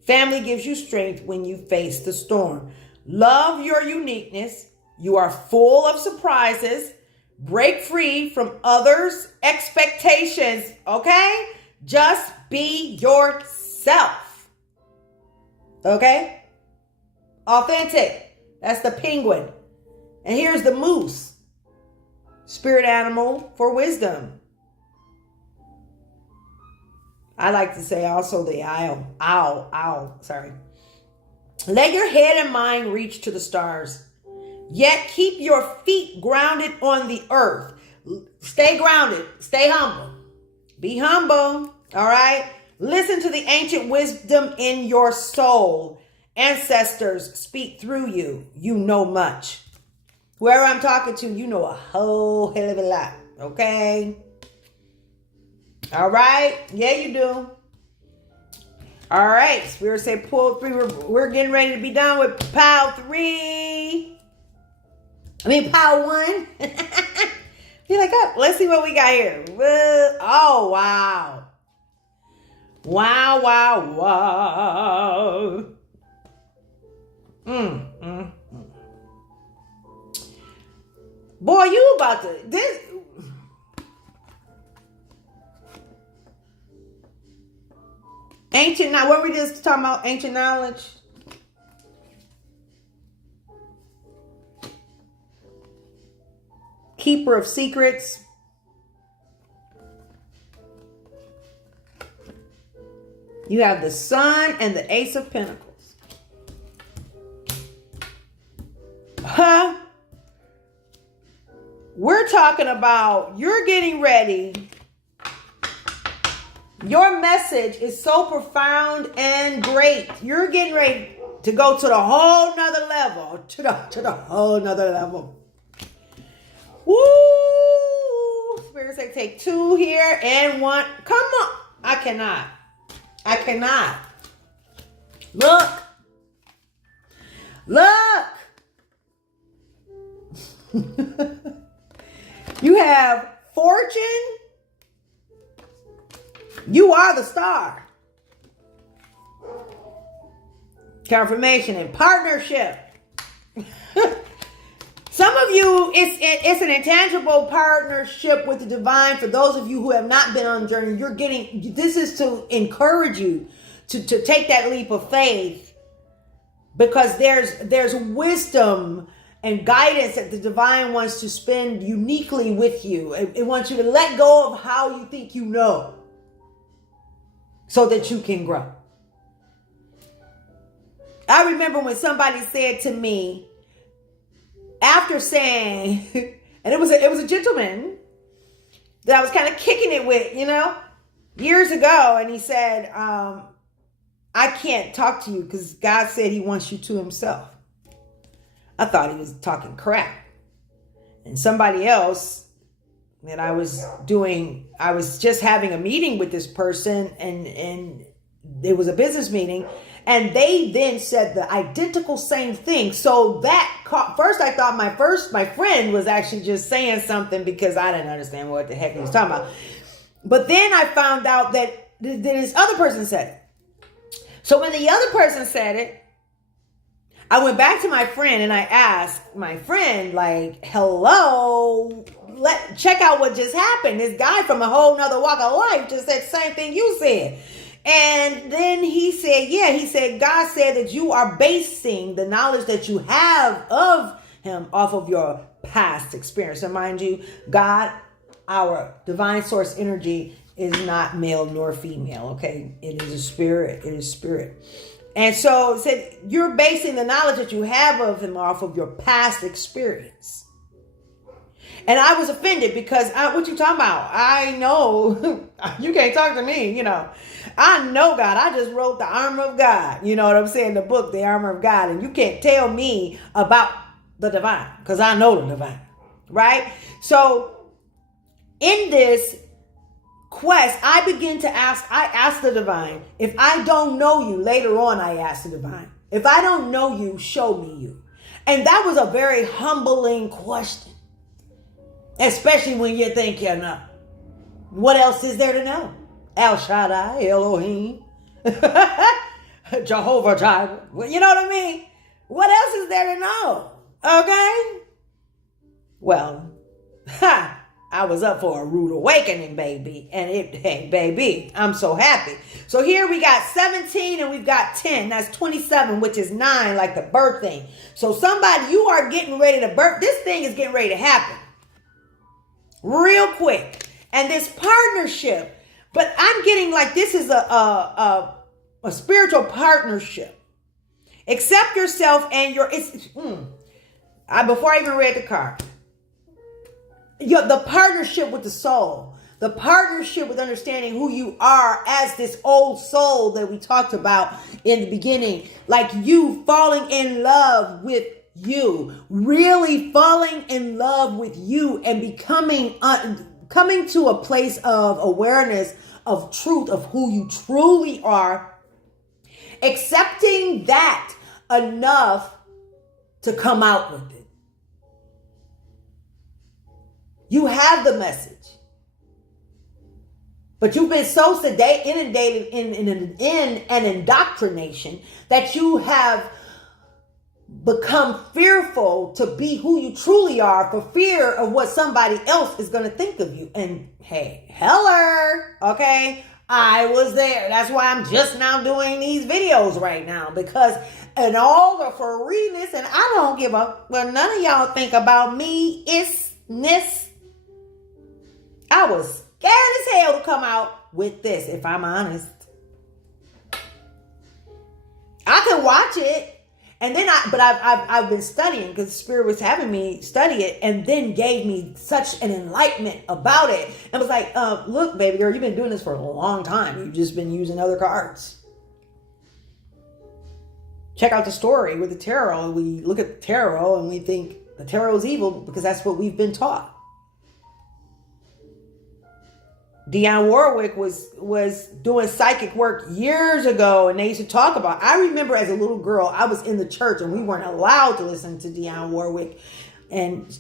Family gives you strength when you face the storm. Love your uniqueness. You are full of surprises. Break free from others' expectations. Okay? Just be yourself. Okay? Authentic. That's the penguin. And here's the moose. Spirit animal for wisdom. I like to say also the owl. Sorry. Let your head and mind reach to the stars. Yet keep your feet grounded on the earth. Stay grounded. Stay humble. Be humble. All right. Listen to the ancient wisdom in your soul. Ancestors speak through you. You know much. Whoever I'm talking to, you know a whole hell of a lot. Okay. All right. Yeah, you do. All right. Spirit say pull 3. We're getting ready to be done with pile 3. Pile 1. You're like, oh, let's see what we got here. Oh, wow. Wow, wow, wow. Boy, you about to... This... Ancient... Now, what were we just talking about? Ancient knowledge? Keeper of secrets. You have the Sun and the Ace of Pentacles. Huh? We're talking about you're getting ready. Your message is so profound and great. You're getting ready to go to the whole nother level. To the whole nother level. Woo! Spirit say take 2 here and 1. Come on. I cannot. Look. You have fortune. You are the star. Confirmation and partnership. Some of you, it's an intangible partnership with the divine. For those of you who have not been on the journey, this is to encourage you to take that leap of faith, because there's wisdom and guidance that the divine wants to spend uniquely with you. It wants you to let go of how you think you know, so that you can grow. I remember when somebody said to me, after saying, and it was a gentleman that I was kind of kicking it with, years ago, and he said, I can't talk to you because God said he wants you to himself. I thought he was talking crap. And somebody else that I was just having a meeting with this person, and it was a business meeting, and they then said the identical same thing. So first I thought my friend was actually just saying something because I didn't understand what the heck he was talking about. But then I found out that this other person said it. So when the other person said it, I went back to my friend and I asked my friend, like, hello, check out what just happened. This guy from a whole nother walk of life just said the same thing you said. And then he said, God said that you are basing the knowledge that you have of him off of your past experience. And mind you, God, our divine source energy, is not male nor female, okay? It is a spirit. It is spirit. And so it said, you're basing the knowledge that you have of him off of your past experience. And I was offended because what you talking about? I know you can't talk to me, I know God. I just wrote the armor of God. You know what I'm saying? The book, The Armor of God. And you can't tell me about the divine because I know the divine, right? So in this quest, I ask the divine. If I don't know you, later on I ask the divine. If I don't know you, show me you. And that was a very humbling question. Especially when you think you know. What else is there to know? El Shaddai, Elohim, Jehovah Jireh. You know what I mean? What else is there to know? Okay? Well, I was up for a rude awakening, baby. And baby, I'm so happy. So here we got 17 and we've got 10. That's 27, which is 9, like the birth thing. So somebody, you are getting ready to birth. This thing is getting ready to happen real quick. And this partnership, but I'm getting like this is a spiritual partnership. Accept yourself and before I even read the card, the partnership with the soul. The partnership with understanding who you are as this old soul that we talked about in the beginning. Like you falling in love with you, really falling in love with you and becoming, coming to a place of awareness, of truth, of who you truly are. Accepting that enough to come out with it. You have the message. But you've been so inundated in an indoctrination that you have become fearful to be who you truly are for fear of what somebody else is going to think of you. And hey, heller, okay? I was there. That's why I'm just now doing these videos right now, because in all the freeness, and I don't give a what none of y'all think about me isness. I was scared as hell to come out with this, if I'm honest. I can watch it. And then I've been studying because the Spirit was having me study it, and then gave me such an enlightenment about it. And was like, look, baby girl, you've been doing this for a long time. You've just been using other cards. Check out the story with the tarot. We look at the tarot and we think the tarot is evil because that's what we've been taught. Dionne Warwick was doing psychic work years ago, and they used to talk about, I remember as a little girl, I was in the church and we weren't allowed to listen to Dionne Warwick. And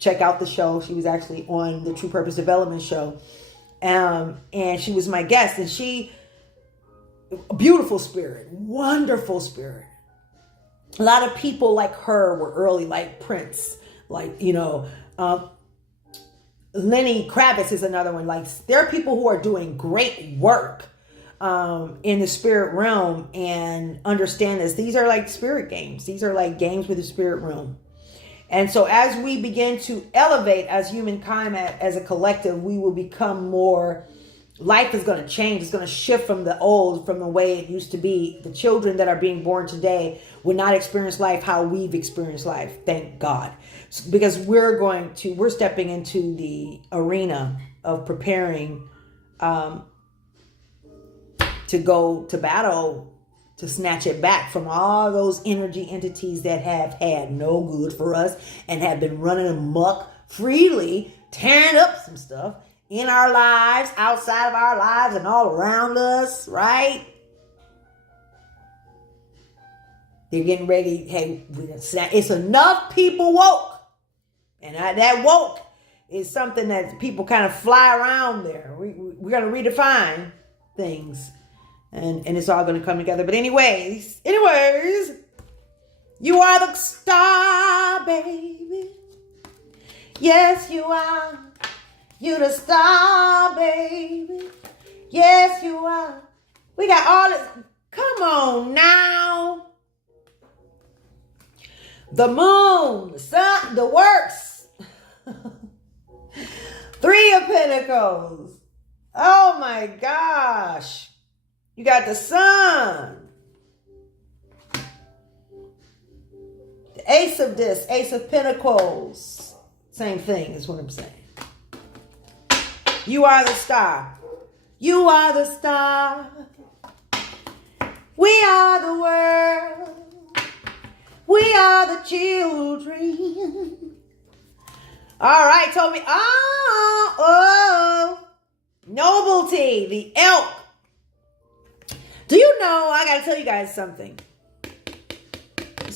check out the show. She was actually on the True Purpose Development show. And she was my guest, and she, a beautiful spirit, wonderful spirit. A lot of people like her were early, like Prince, like, Lenny Kravitz is another one. Like, there are people who are doing great work in the spirit realm, and understand this. These are like spirit games. These are like games with the spirit realm. And so as we begin to elevate as humankind, as a collective, we will become more, life is going to change. It's going to shift from the old, from the way it used to be. The children that are being born today will not experience life how we've experienced life. Thank God. Because we're stepping into the arena of preparing to go to battle, to snatch it back from all those energy entities that have had no good for us and have been running amok freely, tearing up some stuff in our lives, outside of our lives, and all around us, right? They're getting ready. Hey, it's enough people woke. And that woke is something that people kind of fly around there. We're going to redefine things. And it's all going to come together. But anyways, you are the star, baby. Yes, you are. You the star, baby. Yes, you are. We got all this. Come on now. The moon, the sun, the works. 3 of Pentacles. Oh my gosh. You got the sun. The Ace of this, Ace of Pentacles. Same thing is what I'm saying. You are the star. You are the star. We are the world. We are the children. All right, told me. Oh, nobility, the elk. Do you know, I got to tell you guys something.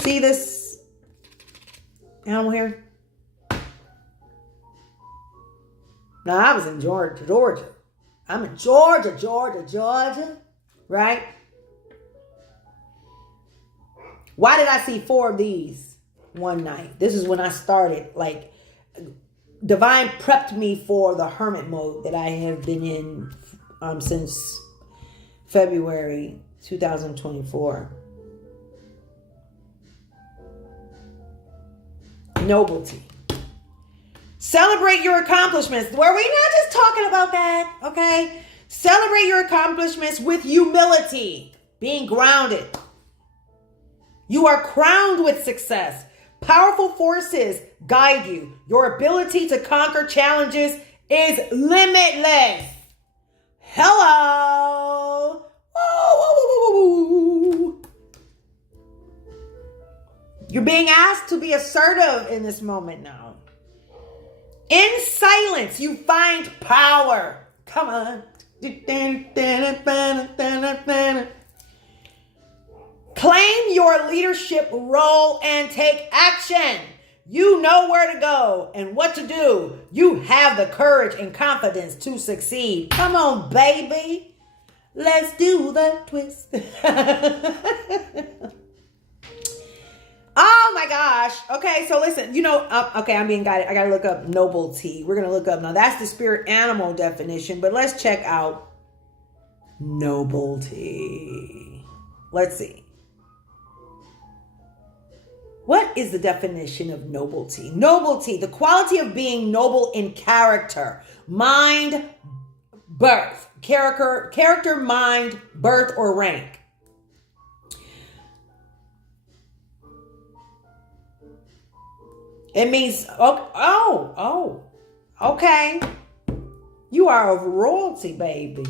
See this animal here? Now, I was in Georgia. I'm in Georgia, right? Why did I see 4 of these one night? This is when I started, like, Divine prepped me for the hermit mode that I have been in since February 2024. Nobility. Celebrate your accomplishments. Where we're not just talking about that, okay? Celebrate your accomplishments with humility, being grounded. You are crowned with success. Powerful forces guide you. Your ability to conquer challenges is limitless. Hello. Woo. You're being asked to be assertive in this moment now. In silence, you find power. Come on. Claim your leadership role and take action. You know where to go and what to do. You have the courage and confidence to succeed. Come on, baby. Let's do the twist. Oh my gosh. Okay, so listen, okay, I'm being guided. I got to look up nobility. We're going to look up now. That's the spirit animal definition, but let's check out nobility. Let's see. What is the definition of nobility? Nobility, the quality of being noble in character, mind, birth, character, mind, birth, or rank. It means, okay. You are of royalty, baby.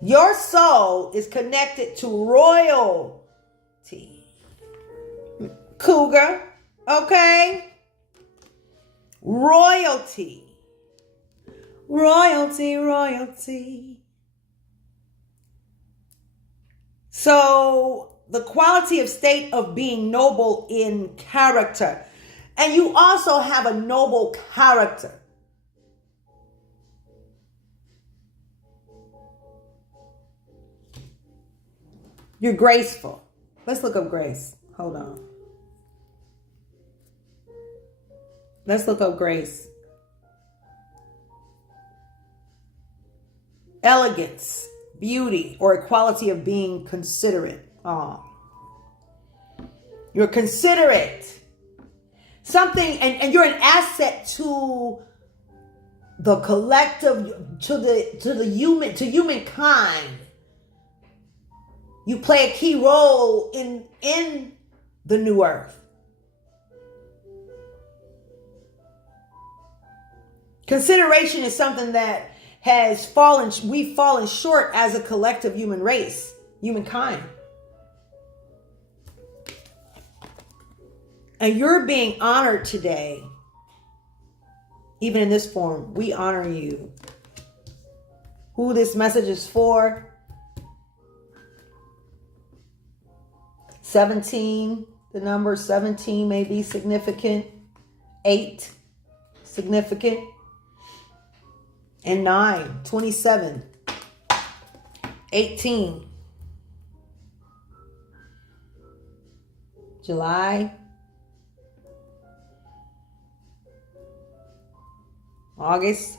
Your soul is connected to royalty. Cougar, okay? Royalty. Royalty. So, the quality of state of being noble in character. And you also have a noble character. You're graceful. Let's look up grace. Hold on. Let's look up grace. Elegance, beauty, or a quality of being considerate. Oh. You're considerate. Something, and you're an asset to the collective, to humankind. You play a key role in the new earth. Consideration is something that we've fallen short as a collective human race, humankind. And you're being honored today. Even in this form, we honor you. Who this message is for? 17, the number 17 may be significant. 8, significant. And 9, 27, 18. July. August.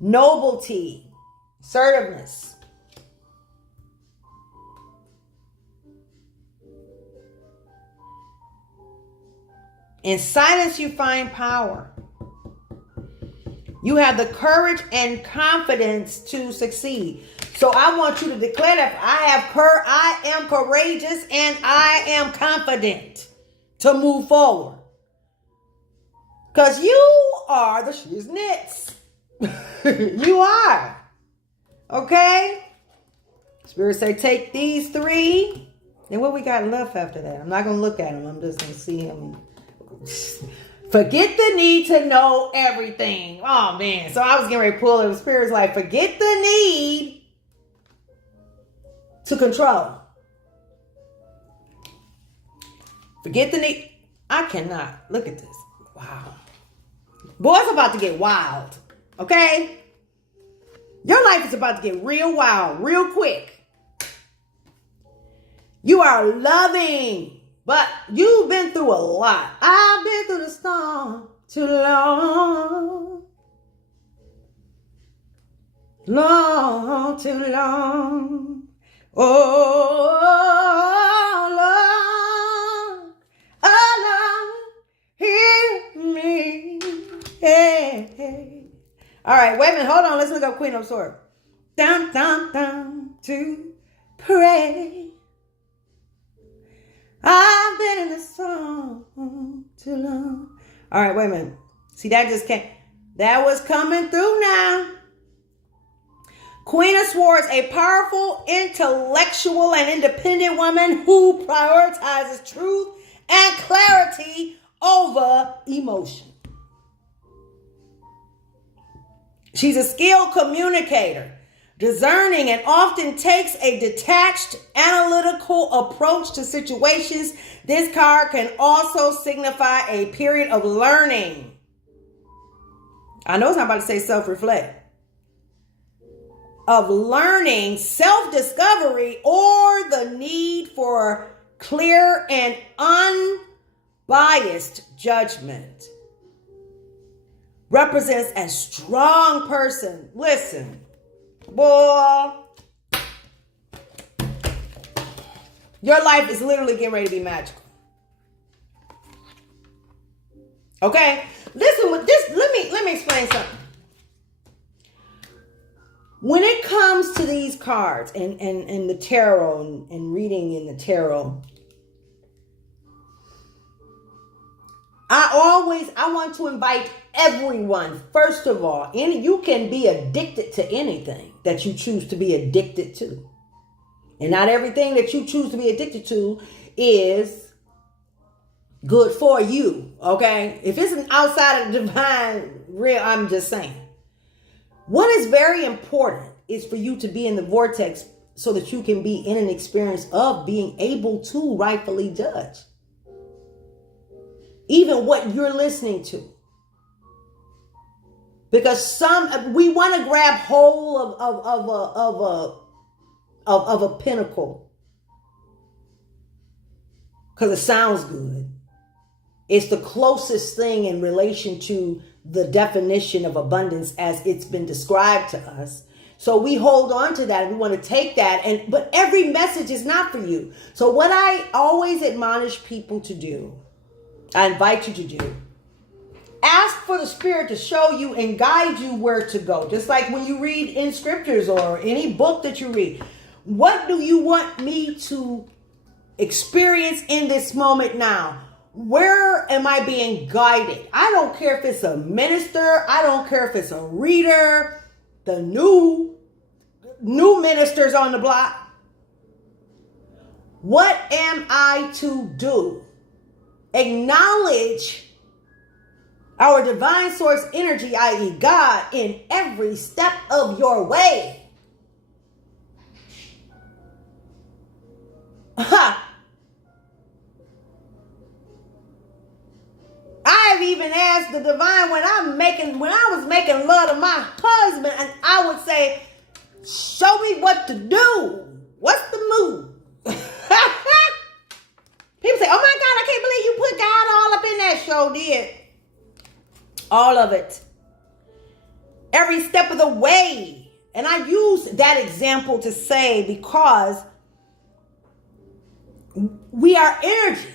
Nobility. Assertiveness. In silence, you find power. You have the courage and confidence to succeed. So I want you to declare that I am courageous and I am confident to move forward. Because you are the shiznits. You are. Okay? Spirit say, take these 3. And what we got left after that? I'm not going to look at them. I'm just going to see him. Forget the need to know everything. Oh, man. So I was getting ready to pull it. The Spirit's like, forget the need to control. Forget the need. I cannot. Look at this. Wow. Boy, it's about to get wild. Okay? Your life is about to get real wild, real quick. You are loving, but you've been through a lot. I've been through the storm too long. Too long. Oh, Lord, hear me. Hey. All right, wait a minute. Hold on. Let's look up Queen of Swords. Down to pray. I've been in the storm too long. All right, wait a minute. See, that just came. That was coming through now. Queen of Swords, a powerful, intellectual, and independent woman who prioritizes truth and clarity over emotion. She's a skilled communicator, discerning, and often takes a detached, analytical approach to situations. This card can also signify a period of learning. I know it's not about to say self-reflect. Of learning, self-discovery, or the need for clear and unbiased judgment. Represents a strong person. Listen, boy, your life is literally getting ready to be magical. Okay? Listen with this, let me explain something. When it comes to these cards and the tarot and reading in the tarot, I want to invite everyone, first of all, you can be addicted to anything that you choose to be addicted to. And not everything that you choose to be addicted to is good for you, okay? If it's outside of the divine real, I'm just saying. What is very important is for you to be in the vortex so that you can be in an experience of being able to rightfully judge. Even what you're listening to. Because we want to grab hold of a pinnacle. Because it sounds good. It's the closest thing in relation to the definition of abundance as it's been described to us. So we hold on to that and we want to take that. But every message is not for you. So what I always admonish people to do, I invite you to do, ask for the Spirit to show you and guide you where to go. Just like when you read in scriptures or any book that you read. What do you want me to experience in this moment now? Where am I being guided? I don't care if it's a minister. I don't care if it's a reader. The new ministers on the block. What am I to do? Acknowledge our divine source energy, i.e. God, in every step of your way. I've even asked the divine when I was making love to my husband, and I would say, show me what to do. What's the move? People say, oh my God, I can't believe you put God all up in that show, did. All of it. Every step of the way. And I use that example to say because we are energy.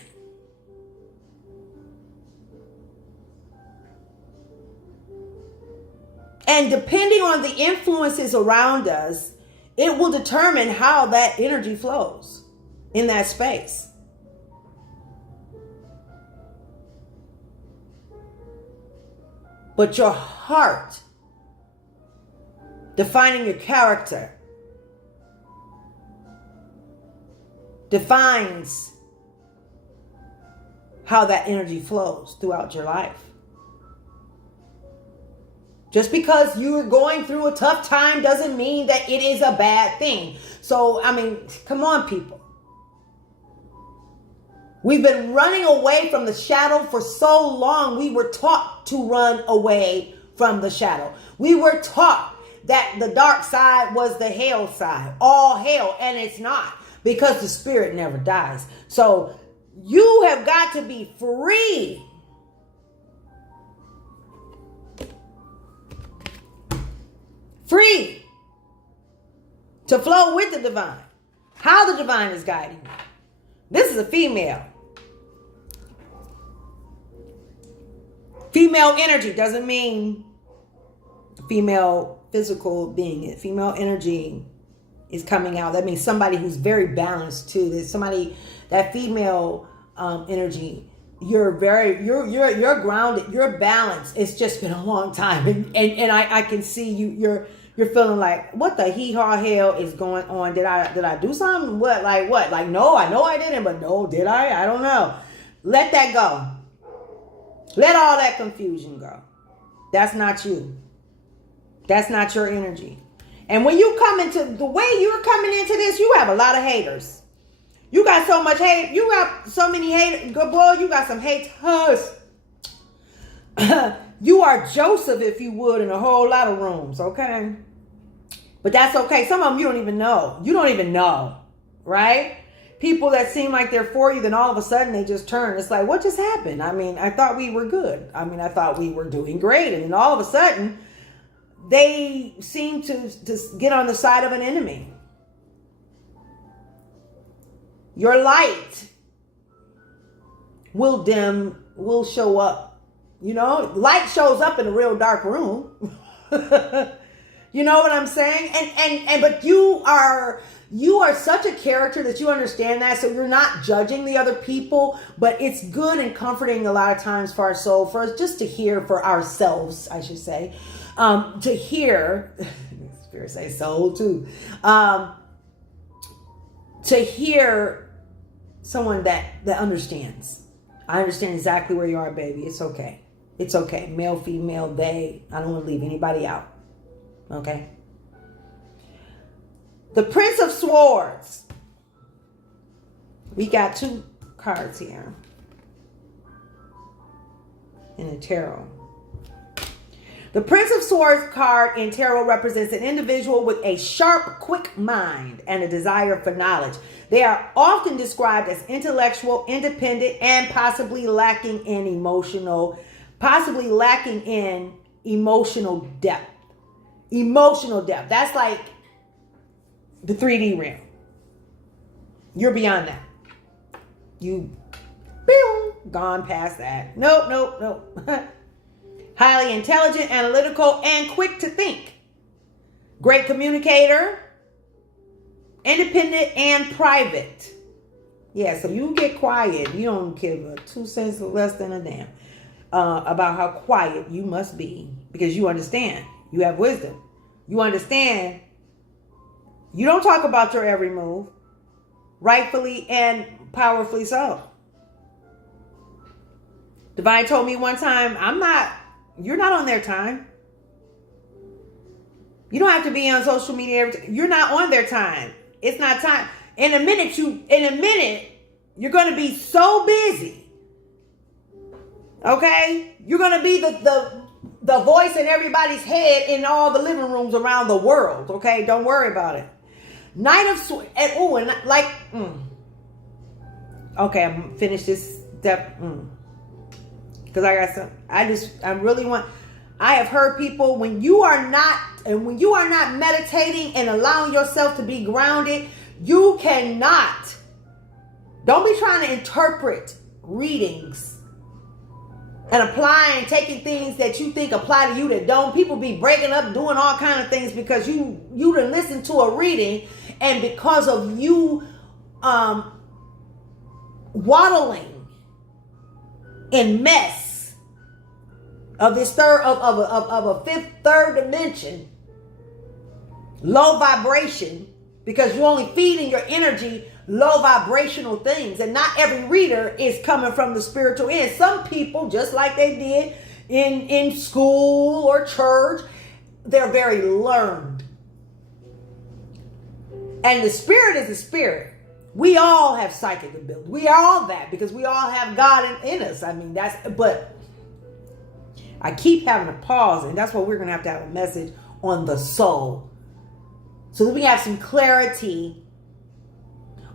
And depending on the influences around us, it will determine how that energy flows in that space. But your heart, defining your character, defines how that energy flows throughout your life. Just because you're going through a tough time doesn't mean that it is a bad thing. So, I mean, come on, people. We've been running away from the shadow for so long. We were taught to run away from the shadow. We were taught that the dark side was the hell side. All hell. And it's not. Because the spirit never dies. So you have got to be free. Free to flow with the divine. How the divine is guiding you. This is a female. Female energy doesn't mean female physical being. Female energy is coming out. That means somebody who's very balanced too. There's somebody, that female energy you're grounded, you're balanced. It's just been a long time. And I can see you're feeling like, what the hee-haw hell is going on? Did I do something? What? Like, no, I know I didn't, but no, did I? I don't know. Let that go. Let all that confusion go. That's not you. That's not your energy. And when you come into the way you're coming into this, you have a lot of haters. You got so much hate. You got so many haters. Good boy, you got some haters. You are Joseph, if you would, in a whole lot of rooms, okay? But that's okay. Some of them you don't even know. You don't even know, right? People that seem like they're for you, then all of a sudden they just turn. It's like, what just happened? I mean, I thought we were good. I mean, I thought we were doing great. And then all of a sudden, they seem to get on the side of an enemy. Your light will dim, will show up. You know, light shows up in a real dark room. You know what I'm saying? But you are such a character that you understand that. So you're not judging the other people, but it's good and comforting a lot of times for our soul, for us just to hear for ourselves, I should say, to hear, Spirit say soul too, to hear someone that understands. I understand exactly where you are, baby. It's okay. It's okay. Male, female, they. I don't want to leave anybody out. Okay. The Prince of Swords. We got 2 cards here in the tarot. The Prince of Swords card in tarot represents an individual with a sharp, quick mind and a desire for knowledge. They are often described as intellectual, independent, and possibly lacking in emotional depth. Emotional depth. That's like the 3D realm. You're beyond that. You, gone past that. Nope. Highly intelligent, analytical, and quick to think. Great communicator. Independent and private. Yeah, so you get quiet. You don't give a 2 cents less than a damn about how quiet you must be, because you understand. You have wisdom. You understand. You don't talk about your every move. Rightfully and powerfully so. Divine told me one time, you're not on their time. You don't have to be on social media every time. You're not on their time. It's not time. In a minute, you're going to be so busy. Okay? You're going to be the voice in everybody's head in all the living rooms around the world. Okay? Don't worry about it. Knight of Swords. Okay, I'm gonna finish this step. Because I got some. I have heard people, when you are not meditating and allowing yourself to be grounded, you cannot. Don't be trying to interpret readings and applying, taking things that you think apply to you that don't. People be breaking up, doing all kind of things because you done listened to a reading, and because of you waddling in mess of this third of a third dimension, low vibration, because you're only feeding your energy low vibrational things, and not every reader is coming from the spiritual end. Some people, just like they did in school or church, they're very learned, and the spirit is the spirit. We all have psychic ability. We are all that, because we all have God in us. I mean, but I keep having to pause, and that's why we're going to have a message on the soul, so that we have some clarity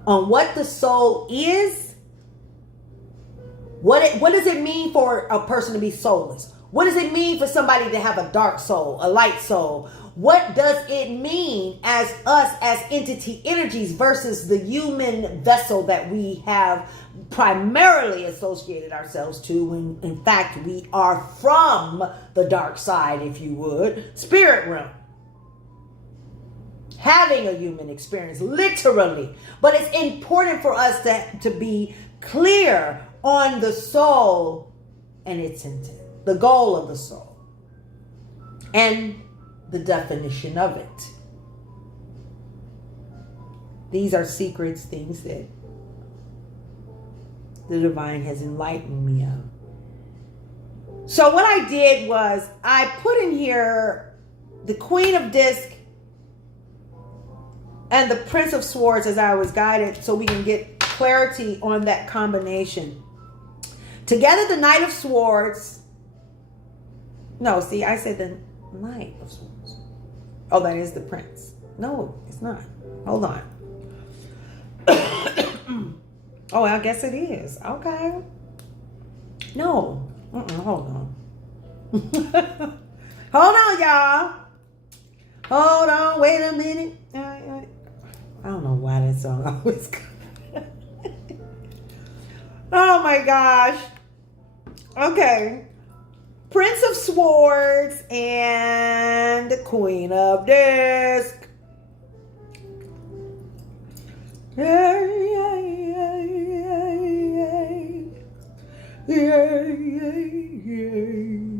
on what the soul is. What does it mean for a person to be soulless? What does it mean for somebody to have a dark soul, a light soul? What does it mean as us as entity energies versus the human vessel that we have primarily associated ourselves to, when in fact we are from the dark side, if you would, spirit realm, having a human experience, literally. But it's important for us to be clear on the soul and its intent, the goal of the soul, and the definition of it. These are secrets, things that the divine has enlightened me of. So what I did was I put in here the Queen of Discs and the Prince of Swords as I was guided, so we can get clarity on that combination. Together, the Knight of Swords. No, see, I said the Knight of Swords. Oh, that is the Prince. No, it's not. Hold on. Oh, I guess it is. Okay. No. Hold on. Hold on, y'all. Hold on. Wait a minute. I don't know why that song always comes. Oh my gosh. Okay. Prince of Swords and the Queen of Discs. Yeah, yeah, yeah, yeah, yeah. Yeah, yeah, yeah,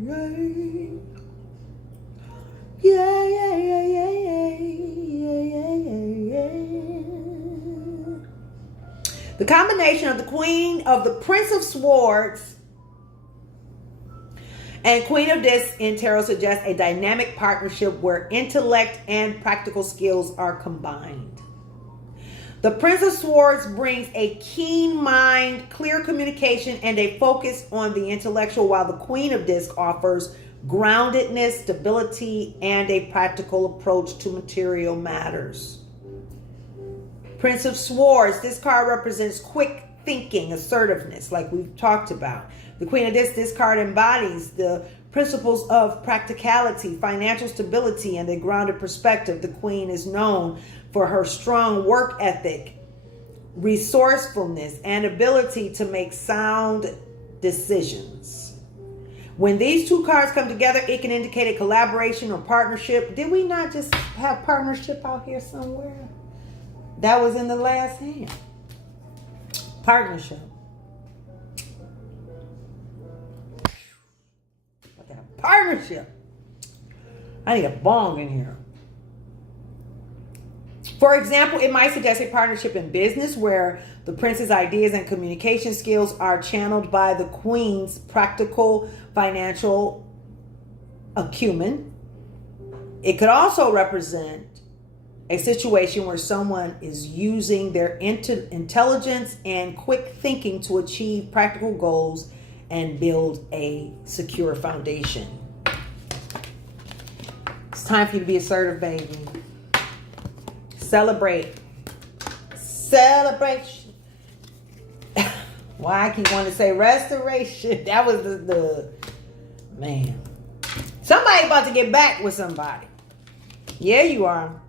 yeah. Yeah, yeah, yeah, yeah, yeah, yeah, yeah. The combination of the Queen of the Prince of Swords and Queen of Discs in tarot suggests a dynamic partnership where intellect and practical skills are combined. The Prince of Swords brings a keen mind, clear communication, and a focus on the intellectual, while the Queen of Discs offers groundedness, stability, and a practical approach to material matters. Prince of Swords, this card represents quick thinking, assertiveness, like we've talked about. The Queen of Discs, this card embodies the principles of practicality, financial stability, and a grounded perspective. The Queen is known for her strong work ethic, resourcefulness, and ability to make sound decisions. When these two cards come together, it can indicate a collaboration or partnership. Did we not just have partnership out here somewhere? That was in the last hand. Partnership. What that partnership? I need a bong in here. For example, it might suggest a partnership in business where the prince's ideas and communication skills are channeled by the queen's practical financial acumen. It could also represent a situation where someone is using their intelligence and quick thinking to achieve practical goals and build a secure foundation. It's time for you to be assertive, baby. Celebrate. Celebration. Why I keep wanting to say restoration? That was the man. Somebody about to get back with somebody. Yeah, you are.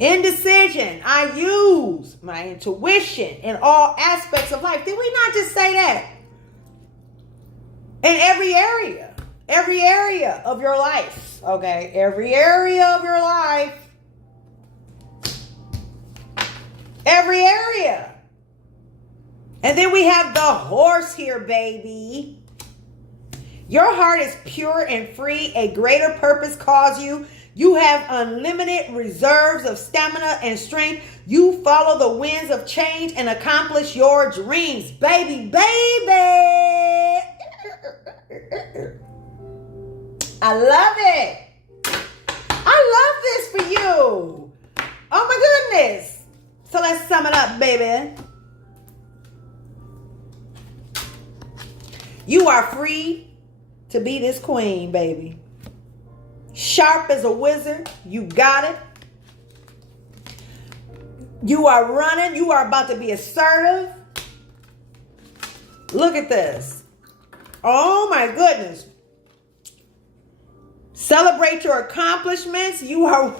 Indecision. I use my intuition in all aspects of life. Did we not just say that? In every area. Every area of your life. Okay? Every area of your life. Every area. And then we have the horse here, baby. Your heart is pure and free. A greater purpose calls you. You have unlimited reserves of stamina and strength. You follow the winds of change and accomplish your dreams. Baby, baby. I love it. I love this for you. Oh my goodness. So let's sum it up, baby. You are free to be this queen, baby. Sharp as a wizard. You got it. You are running. You are about to be assertive. Look at this. Oh my goodness. Celebrate your accomplishments. You are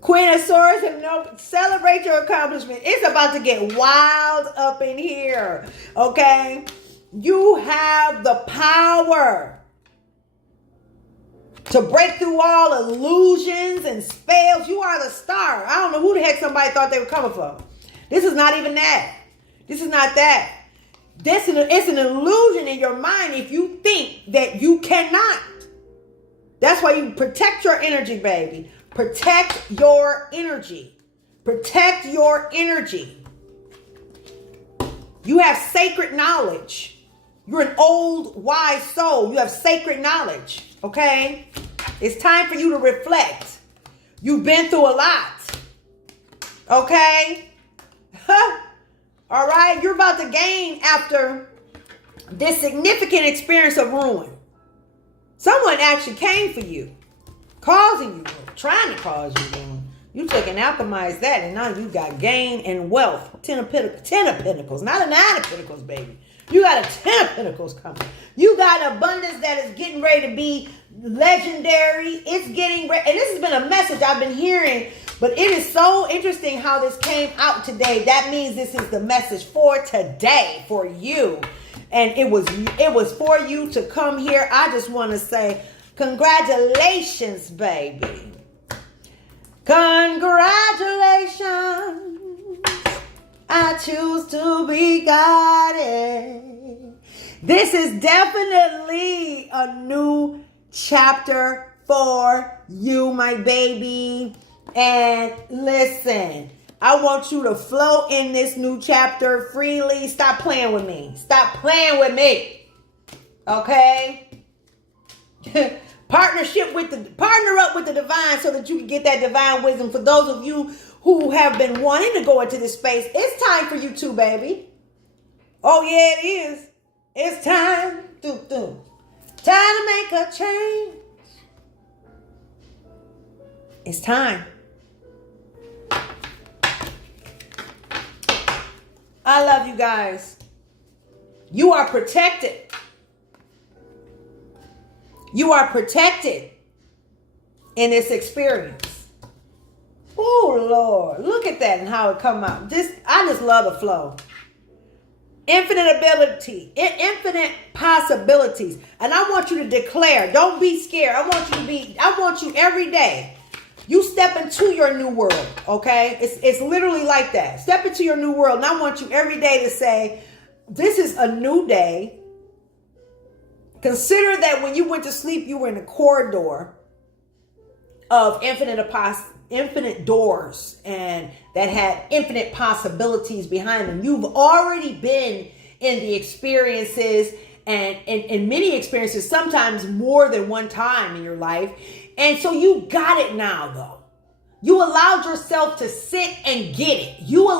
Queen of Swords, and no, celebrate your accomplishment. It's about to get wild up in here. Okay? You have the power to break through all illusions and spells. You are the star. I don't know who the heck somebody thought they were coming from. This is not even that. This is not that. It's an illusion in your mind if you think that you cannot. That's why you protect your energy, baby. Protect your energy. Protect your energy. You have sacred knowledge. You're an old, wise soul. You have sacred knowledge. Okay? It's time for you to reflect. You've been through a lot. Okay? All right? You're about to gain after this significant experience of ruin. Someone actually came for you, causing you, trying to cause you ruin. You took and alchemized that, and now you got gain and wealth. Ten of Pentacles, not a Nine of Pentacles, baby. You got a 10 of Pentacles coming. You got abundance that is getting ready to be legendary. It's getting ready. And this has been a message I've been hearing, but it is so interesting how this came out today. That means this is the message for today, for you. And it was for you to come here. I just want to say congratulations, baby. Congratulations. I choose to be guided. This is definitely a new chapter for you, my baby. And listen, I want you to flow in this new chapter freely. Stop playing with me. Stop playing with me. Okay? Partner up with the divine so that you can get that divine wisdom. For those of you who have been wanting to go into this space, it's time for you too, baby. Oh yeah, it is. It's time. Time to make a change. It's time. I love you guys. You are protected. You are protected in this experience. Oh, Lord. Look at that and how it come out. I just love the flow. Infinite ability. Infinite possibilities. And I want you to declare. Don't be scared. I want you every day. You step into your new world. Okay? It's literally like that. Step into your new world. And I want you every day to say, this is a new day. Consider that when you went to sleep, you were in a corridor of infinite doors, and that had infinite possibilities behind them. You've already been in the experiences and in many experiences, sometimes more than one time in your life. And so you got it now, though. You allowed yourself to sit and get it. You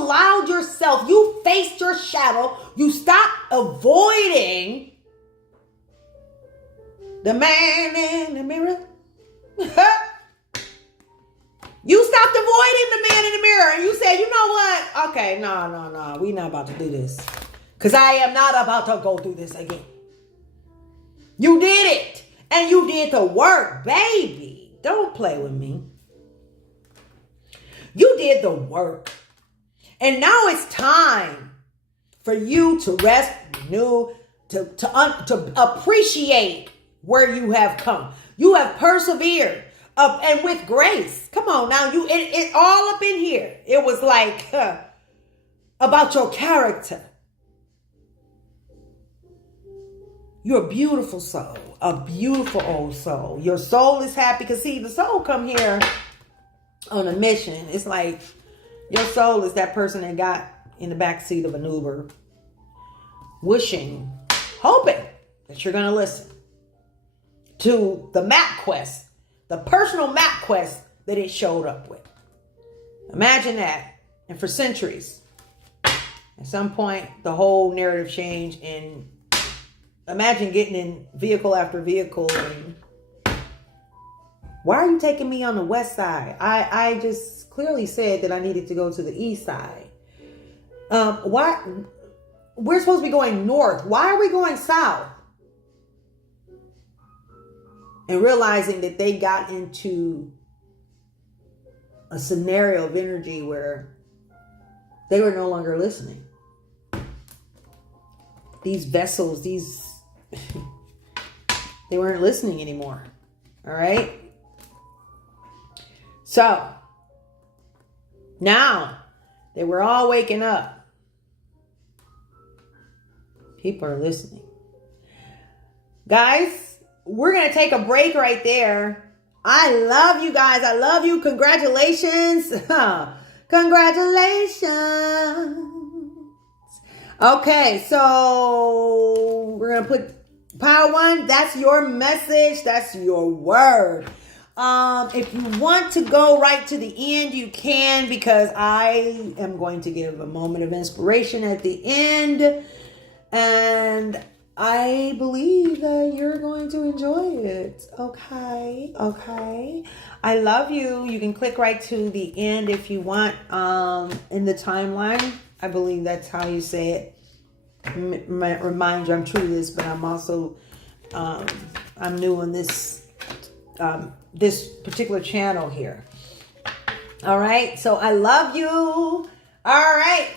faced your shadow. You stopped avoiding the man in the mirror. You stopped avoiding the man in the mirror and you said, you know what? Okay, no. We not about to do this. Because I am not about to go through this again. You did it. And you did the work, baby. Don't play with me. You did the work. And now it's time for you to rest, renew, to appreciate where you have come. You have persevered. And with grace. Come on now. It all up in here. It was like about your character. You're a beautiful soul. A beautiful old soul. Your soul is happy. Because see, the soul come here on a mission. It's like your soul is that person that got in the backseat of an Uber. Wishing, hoping that you're going to listen to the map quest. The personal map quest that it showed up with. Imagine that. And for centuries, at some point, the whole narrative changed. And imagine getting in vehicle after vehicle. And why are you taking me on the west side? I just clearly said that I needed to go to the east side. Why? We're supposed to be going north. Why are we going south? And realizing that they got into a scenario of energy where they were no longer listening. These vessels, they weren't listening anymore. All right? So, now that we're all waking up, People are listening. Guys, we're going to take a break right there. I love you guys. I love you. Congratulations. Congratulations. Okay, so we're going to put Power One. That's your message. That's your word. If you want to go right to the end, you can, because I am going to give a moment of inspiration at the end. And I believe that you're going to enjoy it. Okay. I love you. You can click right to the end if you want. In the timeline, I believe that's how you say it. Remind you, I'm true to this, but I'm also I'm new on this this particular channel here. All right. So I love you. All right.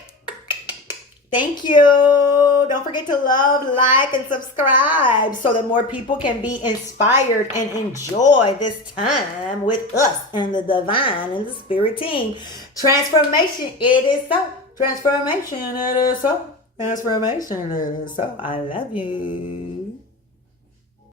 Thank you. Don't forget to love, like, and subscribe so that more people can be inspired and enjoy this time with us and the divine and the spirit team. Transformation, it is so. Transformation, it is so. Transformation, it is so. I love you.